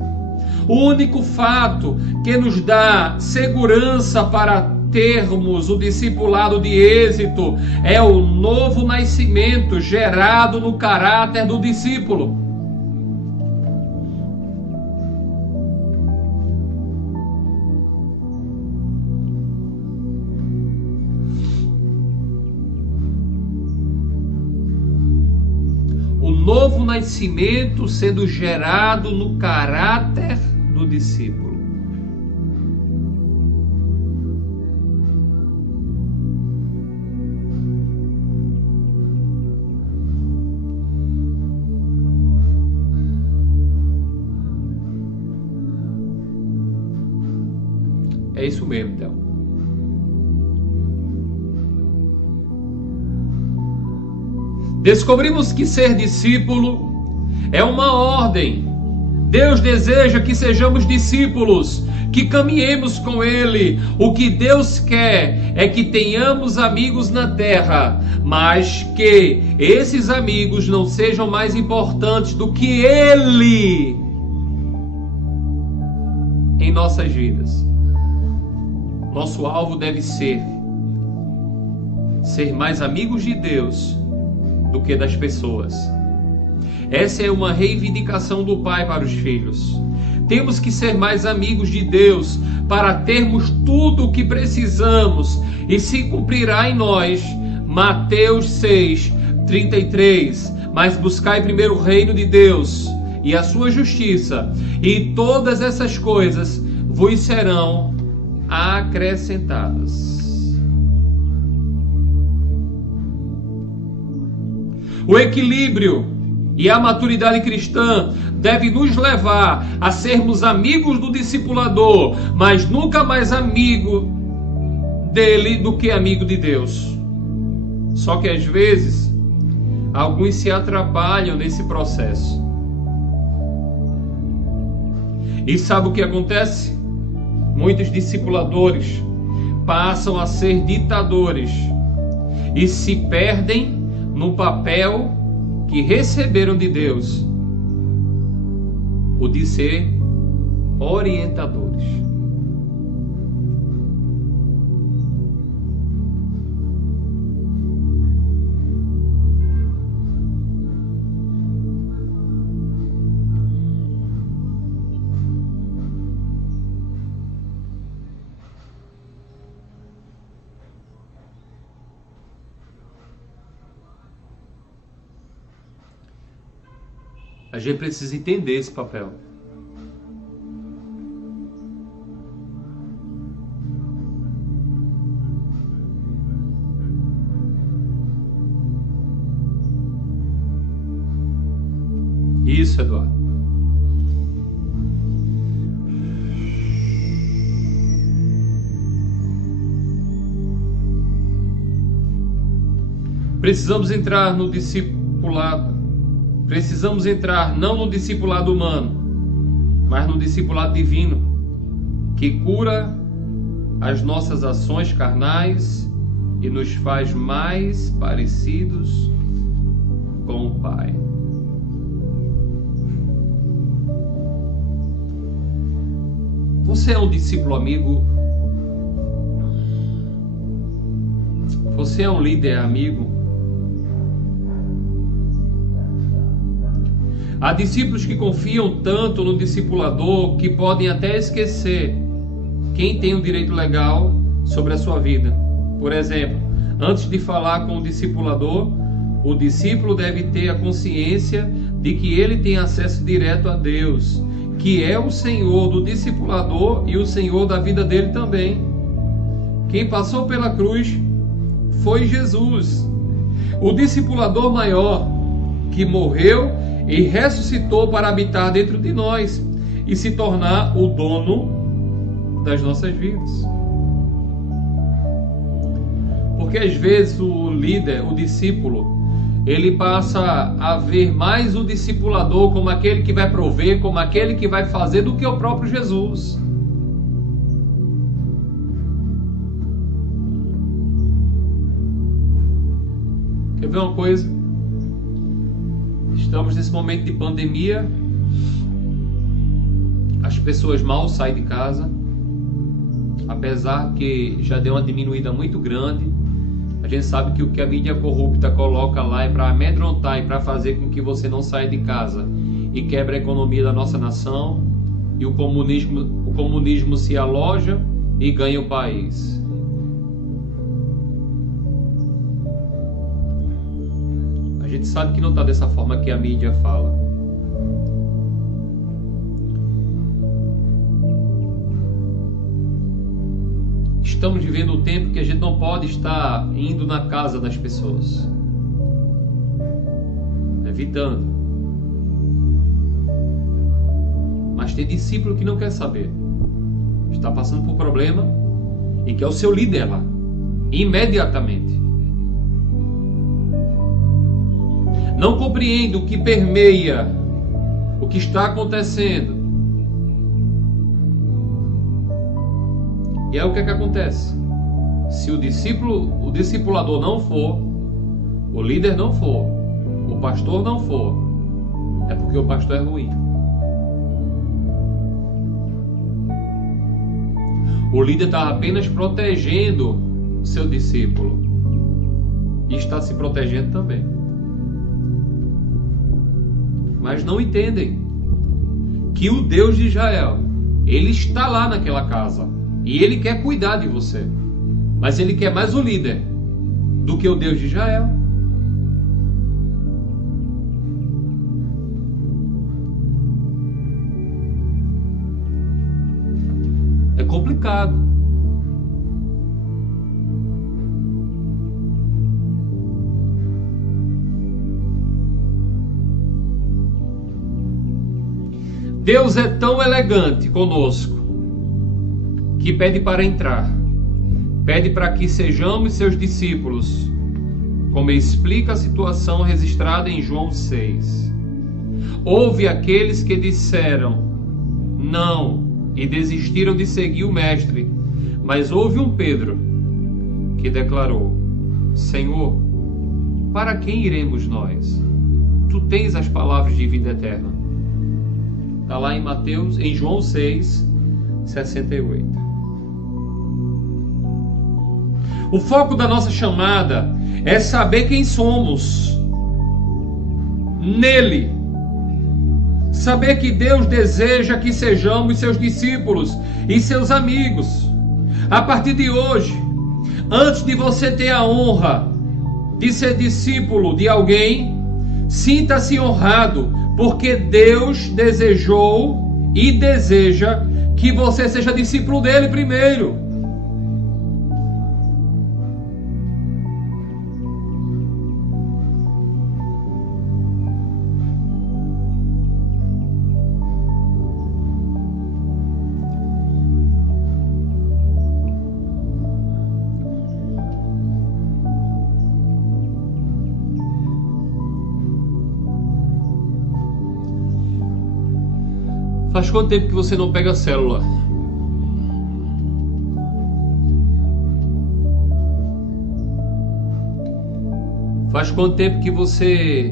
O único fato que nos dá segurança para termos o discipulado de êxito é o novo nascimento gerado no caráter do discípulo. Novo nascimento sendo gerado no caráter do discípulo. É isso mesmo, então. Descobrimos que ser discípulo é uma ordem. Deus deseja que sejamos discípulos, que caminhemos com Ele. O que Deus quer é que tenhamos amigos na terra, mas que esses amigos não sejam mais importantes do que Ele em nossas vidas. Nosso alvo deve ser mais amigos de Deus do que das pessoas. Essa é uma reivindicação do Pai para os filhos. Temos que ser mais amigos de Deus para termos tudo o que precisamos e se cumprirá em nós Mateus 6:33. Mas buscai primeiro o reino de Deus e a sua justiça, e todas essas coisas vos serão acrescentadas. O equilíbrio e a maturidade cristã deve nos levar a sermos amigos do discipulador, mas nunca mais amigo dele do que amigo de Deus. Só que às vezes alguns se atrapalham nesse processo. E sabe o que acontece? Muitos discipuladores passam a ser ditadores e se perdem no papel que receberam de Deus, o de ser orientadores. A gente precisa entender esse papel. Isso, Eduardo. Precisamos entrar no discipulado. Precisamos entrar não no discipulado humano, mas no discipulado divino, que cura as nossas ações carnais e nos faz mais parecidos com o Pai. Você é um discípulo amigo? Você é um líder amigo? Há discípulos que confiam tanto no discipulador que podem até esquecer quem tem o direito legal sobre a sua vida. Por exemplo, antes de falar com o discipulador, o discípulo deve ter a consciência de que ele tem acesso direto a Deus, que é o Senhor do discipulador e o Senhor da vida dele também. Quem passou pela cruz foi Jesus, o discipulador maior, que morreu e ressuscitou para habitar dentro de nós e se tornar o dono das nossas vidas. Porque às vezes o líder, o discípulo, ele passa a ver mais o discipulador como aquele que vai prover, como aquele que vai fazer, do que o próprio Jesus. Quer ver uma coisa? Estamos nesse momento de pandemia, as pessoas mal saem de casa, apesar que já deu uma diminuída muito grande. A gente sabe que o que a mídia corrupta coloca lá é para amedrontar e para fazer com que você não saia de casa e quebra a economia da nossa nação, e o comunismo se aloja e ganha o país. A gente sabe que não está dessa forma que a mídia fala. Estamos vivendo um tempo que a gente não pode estar indo na casa das pessoas, evitando. Mas tem discípulo que não quer saber, está passando por problema e quer o seu líder lá, imediatamente. Não compreende o que permeia o que está acontecendo. E é o que é que acontece? Se o discipulador não for, o líder não for, o pastor não for, é porque o pastor é ruim. O líder está apenas protegendo o seu discípulo e está se protegendo também. mas não entendem que o Deus de Israel, ele está lá naquela casa e ele quer cuidar de você, mas ele quer mais o líder do que o Deus de Israel. É complicado. Deus é tão elegante conosco que pede para entrar, pede para que sejamos seus discípulos, como explica a situação registrada em João 6. Houve aqueles que disseram não e desistiram de seguir o Mestre, mas houve um Pedro que declarou: Senhor, para quem iremos nós? Tu tens as palavras de vida eterna. Está lá em João 6, 68. O foco da nossa chamada é saber quem somos nele. Saber que Deus deseja que sejamos seus discípulos e seus amigos. A partir de hoje, antes de você ter a honra de ser discípulo de alguém, sinta-se honrado, porque Deus desejou e deseja que você seja discípulo dele primeiro. Faz quanto tempo que você não pega a célula? Faz quanto tempo que você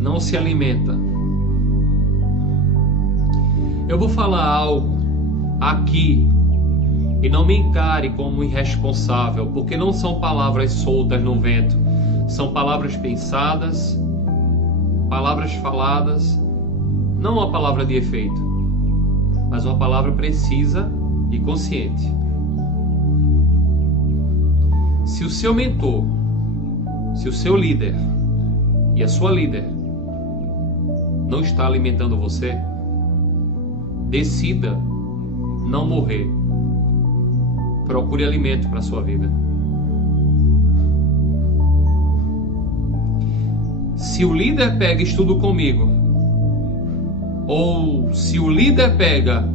não se alimenta? Eu vou falar algo aqui e não me encare como irresponsável, porque não são palavras soltas no vento. São palavras pensadas, palavras faladas, não uma palavra de efeito, mas uma palavra precisa e consciente. Se o seu mentor, se o seu líder e a sua líder não está alimentando você, decida não morrer. Procure alimento para a sua vida. Se o líder pega estudo comigo, ou se o líder pega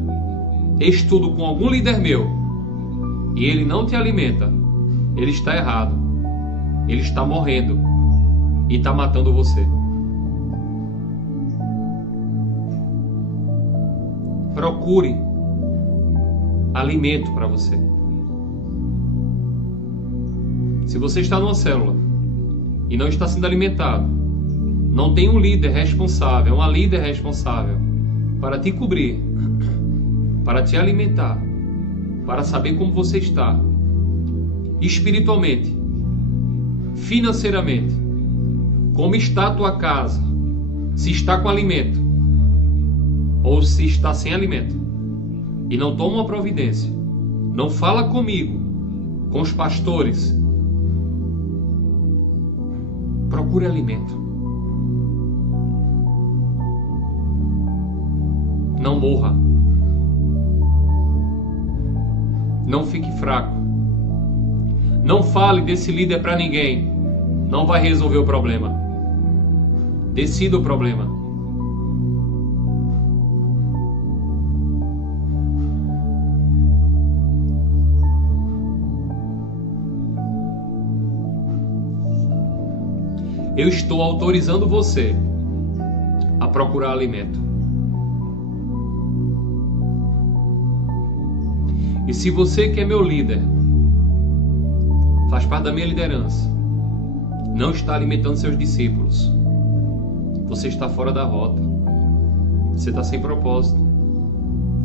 estudo com algum líder meu e ele não te alimenta, ele está errado. Ele está morrendo e está matando você. Procure alimento para você. Se você está numa célula e não está sendo alimentado, não tem um líder responsável, uma líder responsável para te cobrir, para te alimentar, para saber como você está espiritualmente, financeiramente, como está a tua casa, se está com alimento ou se está sem alimento, e não toma uma providência, não fala comigo, com os pastores, procure alimento. Não morra. Não fique fraco. Não fale desse líder para ninguém. Não vai resolver o problema. Decida o problema. Eu estou autorizando você a procurar alimento. E se você que é meu líder, faz parte da minha liderança, não está alimentando seus discípulos, você está fora da rota. Você está sem propósito.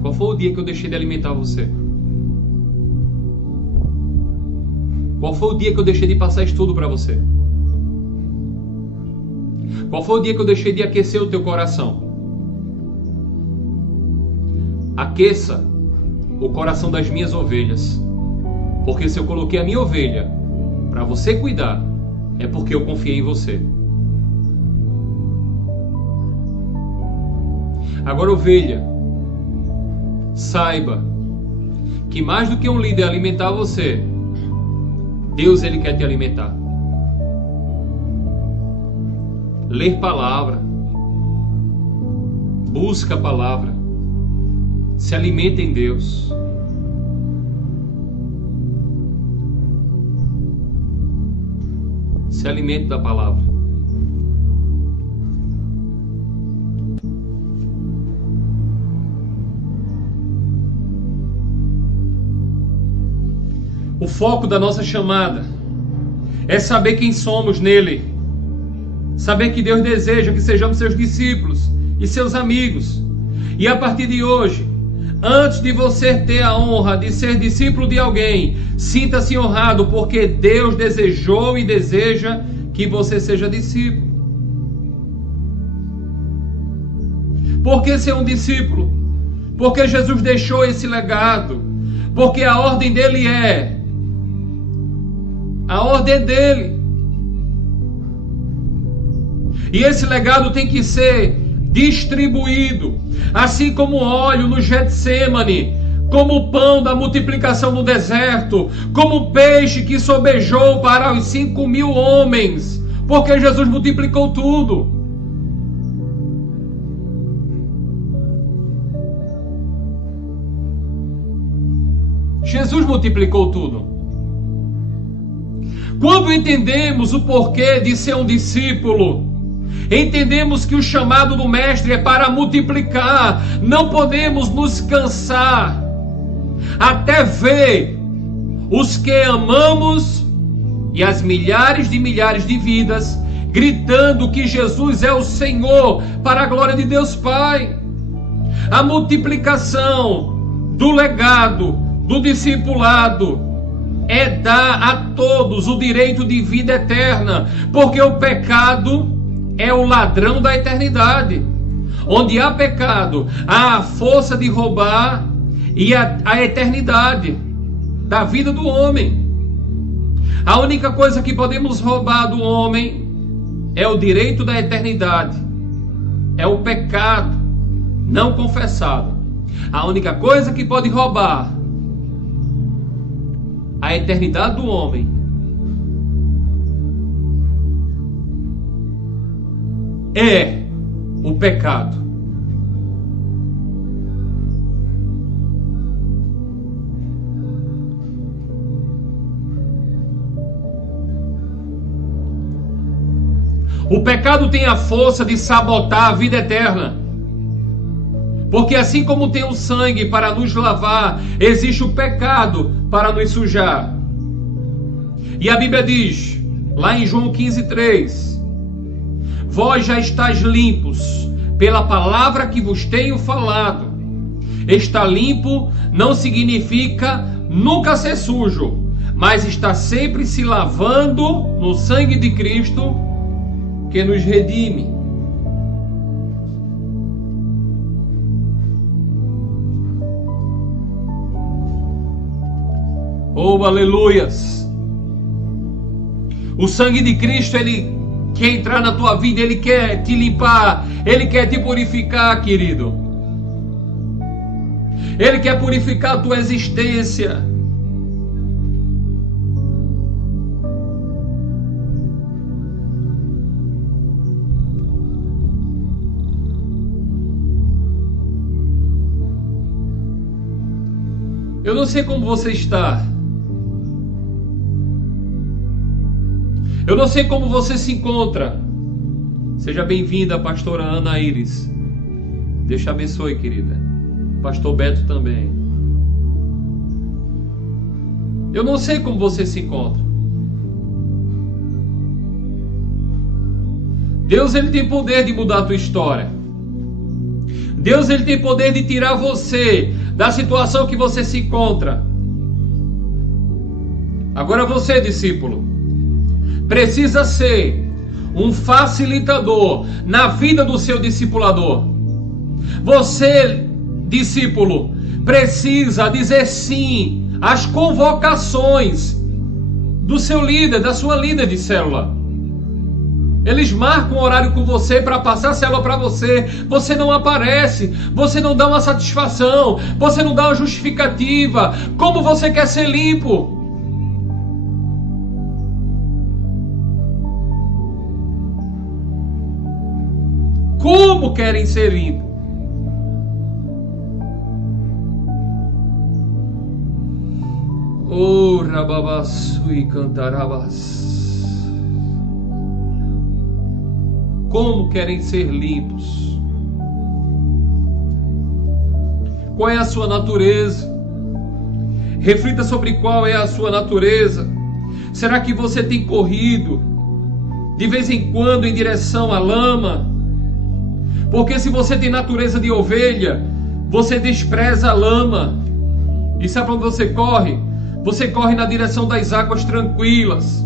Qual foi o dia que eu deixei de alimentar você? Qual foi o dia que eu deixei de passar estudo para você? Qual foi o dia que eu deixei de aquecer o teu coração? Aqueça o coração das minhas ovelhas. Porque se eu coloquei a minha ovelha para você cuidar, é porque eu confiei em você. Agora, ovelha, saiba que mais do que um líder alimentar você, Deus, Ele quer te alimentar. Ler palavra, busca a palavra, se alimenta em Deus. Se alimente da palavra. O foco da nossa chamada é saber quem somos nele. Saber que Deus deseja que sejamos seus discípulos e seus amigos. E a partir de hoje, antes de você ter a honra de ser discípulo de alguém, sinta-se honrado, porque Deus desejou e deseja que você seja discípulo. Por que ser um discípulo? Porque Jesus deixou esse legado. Porque a ordem dele é a ordem dele. E esse legado tem que ser distribuído, assim como o óleo no Getsêmani, como o pão da multiplicação no deserto, como o peixe que sobejou para os 5.000 homens, porque Jesus multiplicou tudo. Jesus multiplicou tudo. Quando entendemos o porquê de ser um discípulo, entendemos que o chamado do Mestre é para multiplicar. Não podemos nos cansar até ver os que amamos e as milhares de vidas gritando que Jesus é o Senhor, para a glória de Deus Pai. A multiplicação do legado, do discipulado, é dar a todos o direito de vida eterna, porque o pecado é o ladrão da eternidade. Onde há pecado, há a força de roubar e a eternidade da vida do homem. A única coisa que podemos roubar do homem é o direito da eternidade. É o pecado não confessado. A única coisa que pode roubar a eternidade do homem é o pecado. O pecado tem a força de sabotar a vida eterna. Porque assim como tem o sangue para nos lavar, existe o pecado para nos sujar. E a Bíblia diz, lá em João 15:3, vós já estáis limpos pela palavra que vos tenho falado. Estar limpo não significa nunca ser sujo, mas está sempre se lavando no sangue de Cristo que nos redime. Oh, aleluias! O sangue de Cristo, ele quer entrar na tua vida, ele quer te limpar, ele quer te purificar, querido. Ele quer purificar a tua existência. Eu não sei como você está. Eu não sei como você se encontra. Seja bem-vinda, pastora Ana Iris. Deus te abençoe, querida. Pastor Beto também. Eu não sei como você se encontra. Deus, ele tem poder de mudar a tua história. Deus, ele tem poder de tirar você da situação que você se encontra. Agora você, discípulo, precisa ser um facilitador na vida do seu discipulador. Você, discípulo, precisa dizer sim às convocações do seu líder, da sua líder de célula. Eles marcam um horário com você para passar a célula para você. Você não aparece, você não dá uma satisfação, você não dá uma justificativa. Como você quer ser limpo? Como querem ser limpos? Oh, rababassui cantarabas. Como querem ser limpos? Qual é a sua natureza? Reflita sobre qual é a sua natureza. Será que você tem corrido de vez em quando em direção à lama? Porque se você tem natureza de ovelha, você despreza a lama. E sabe para onde você corre? Você corre na direção das águas tranquilas,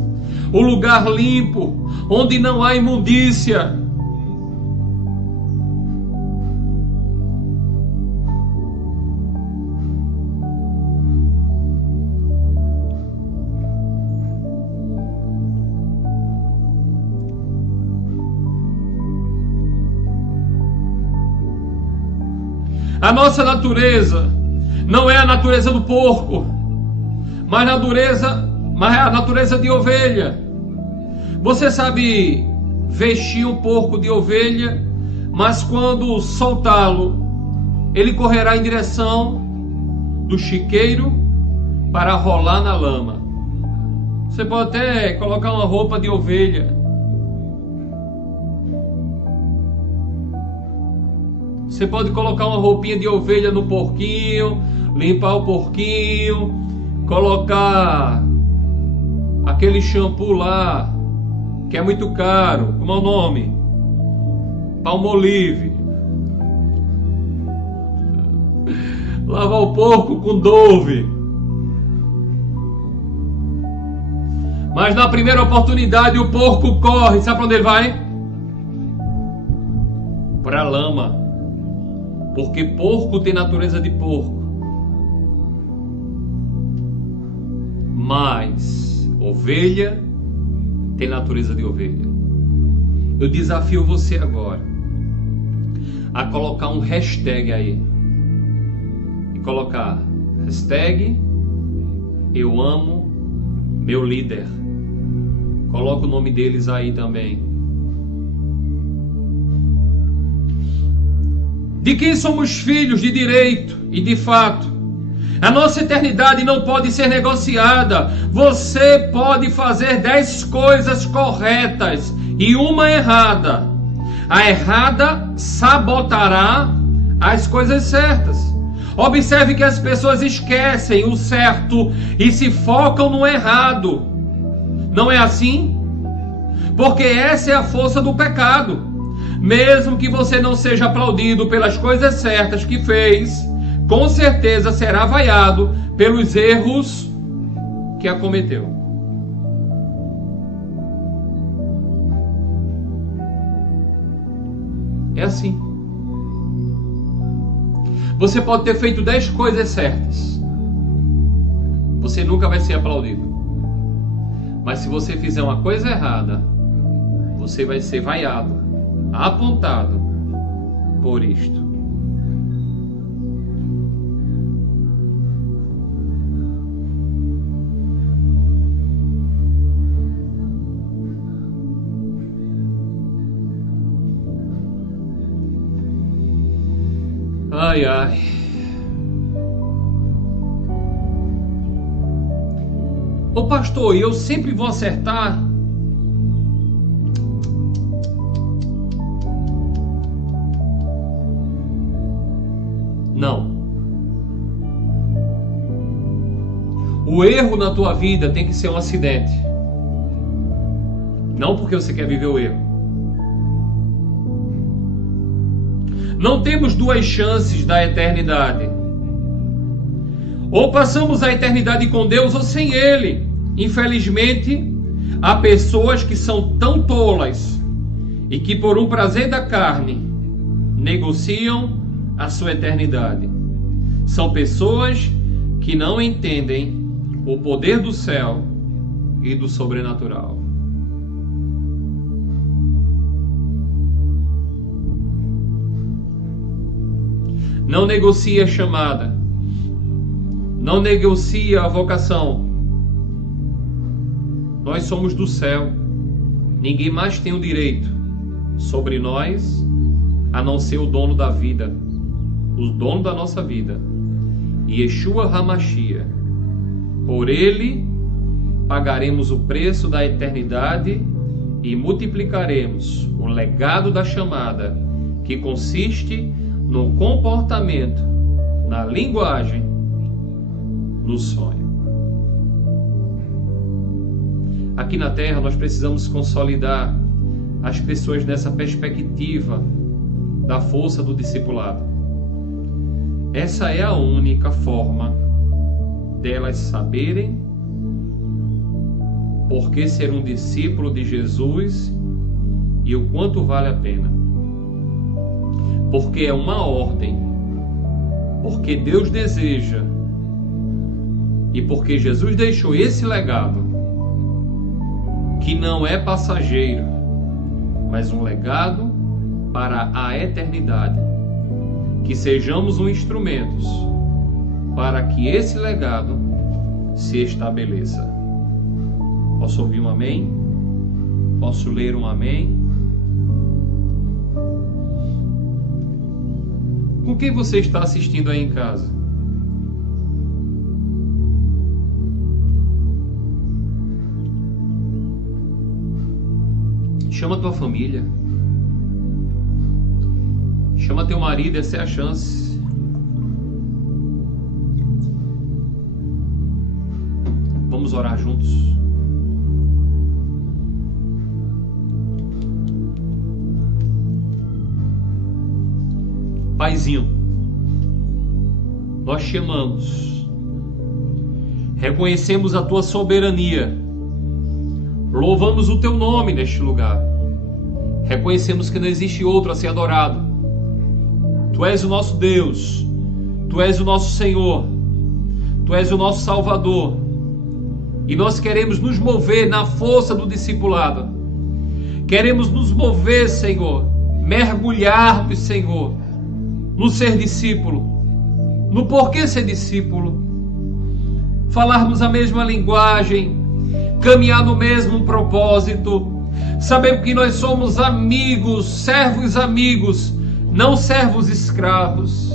o lugar limpo, onde não há imundícia. A nossa natureza não é a natureza do porco, mas é a natureza de ovelha. Você sabe vestir um porco de ovelha, mas quando soltá-lo, ele correrá em direção do chiqueiro para rolar na lama. Você pode até colocar uma roupa de ovelha. Você pode colocar uma roupinha de ovelha no porquinho, limpar o porquinho, colocar aquele shampoo lá, que é muito caro. Como é o nome? Palmolive. Lavar o porco com Dove. Mas na primeira oportunidade o porco corre. Sabe para onde ele vai? Para a lama. Porque porco tem natureza de porco. Mas ovelha tem natureza de ovelha. Eu desafio você agora a colocar um hashtag aí. E colocar hashtag eu amo meu líder. Coloca o nome deles aí também. De quem somos filhos de direito e de fato. A nossa eternidade não pode ser negociada. Você pode fazer 10 coisas corretas e uma errada. A errada sabotará as coisas certas. Observe que as pessoas esquecem o certo e se focam no errado. Não é assim? Porque essa é a força do pecado. Mesmo que você não seja aplaudido pelas coisas certas que fez, com certeza será vaiado pelos erros que acometeu. É assim. Você pode ter feito 10 coisas certas. Você nunca vai ser aplaudido. Mas se você fizer uma coisa errada, você vai ser vaiado, apontado por isto. Ai, ai. Ô pastor, eu sempre vou acertar? Não. O erro na tua vida tem que ser um acidente. Não porque você quer viver o erro. Não temos duas chances da eternidade. Ou passamos a eternidade com Deus ou sem Ele. Infelizmente, há pessoas que são tão tolas e que por um prazer da carne negociam a sua eternidade. São pessoas que não entendem o poder do céu e do sobrenatural. Não negocia a chamada, não negocia a vocação. Nós somos do céu, ninguém mais tem o direito sobre nós a não ser o dono da vida, o dono da nossa vida, Yeshua HaMashiach. Por ele pagaremos o preço da eternidade e multiplicaremos o legado da chamada, que consiste no comportamento, na linguagem, no sonho. Aqui na Terra nós precisamos consolidar as pessoas nessa perspectiva da força do discipulado. Essa é a única forma delas saberem por que ser um discípulo de Jesus e o quanto vale a pena. Porque é uma ordem, porque Deus deseja e porque Jesus deixou esse legado que não é passageiro, mas um legado para a eternidade. Que sejamos um instrumentos para que esse legado se estabeleça. Posso ouvir um amém? Posso ler um amém? Com quem você está assistindo aí em casa? Chama tua família. Chama teu marido, essa é a chance. Vamos orar juntos. Paizinho, nós te amamos, reconhecemos a tua soberania, louvamos o teu nome neste lugar, reconhecemos que não existe outro a ser adorado. Tu és o nosso Deus, Tu és o nosso Senhor, Tu és o nosso Salvador, e nós queremos nos mover na força do discipulado, queremos nos mover, Senhor, mergulharmos, Senhor, no ser discípulo, no porquê ser discípulo, falarmos a mesma linguagem, caminhar no mesmo propósito, sabemos que nós somos amigos, servos amigos, não servos escravos.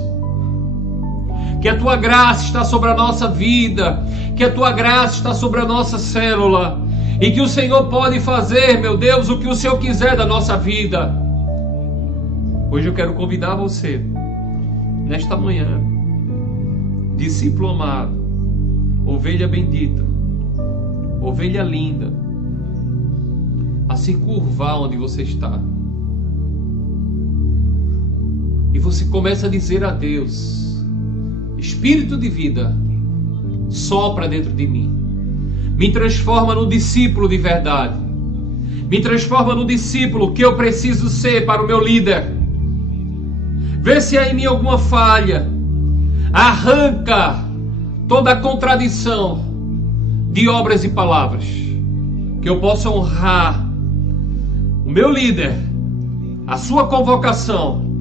Que a tua graça está sobre a nossa vida, que a tua graça está sobre a nossa célula, e que o Senhor pode fazer, meu Deus, o que o Senhor quiser da nossa vida. Hoje eu quero convidar você, nesta manhã, discípulo amado, ovelha bendita, ovelha linda, a se curvar onde você está. E você começa a dizer a Deus: Espírito de vida, sopra dentro de mim, me transforma no discípulo de verdade, me transforma no discípulo que eu preciso ser para o meu líder. Vê se há em mim alguma falha, arranca toda a contradição de obras e palavras, que eu possa honrar o meu líder, a sua convocação,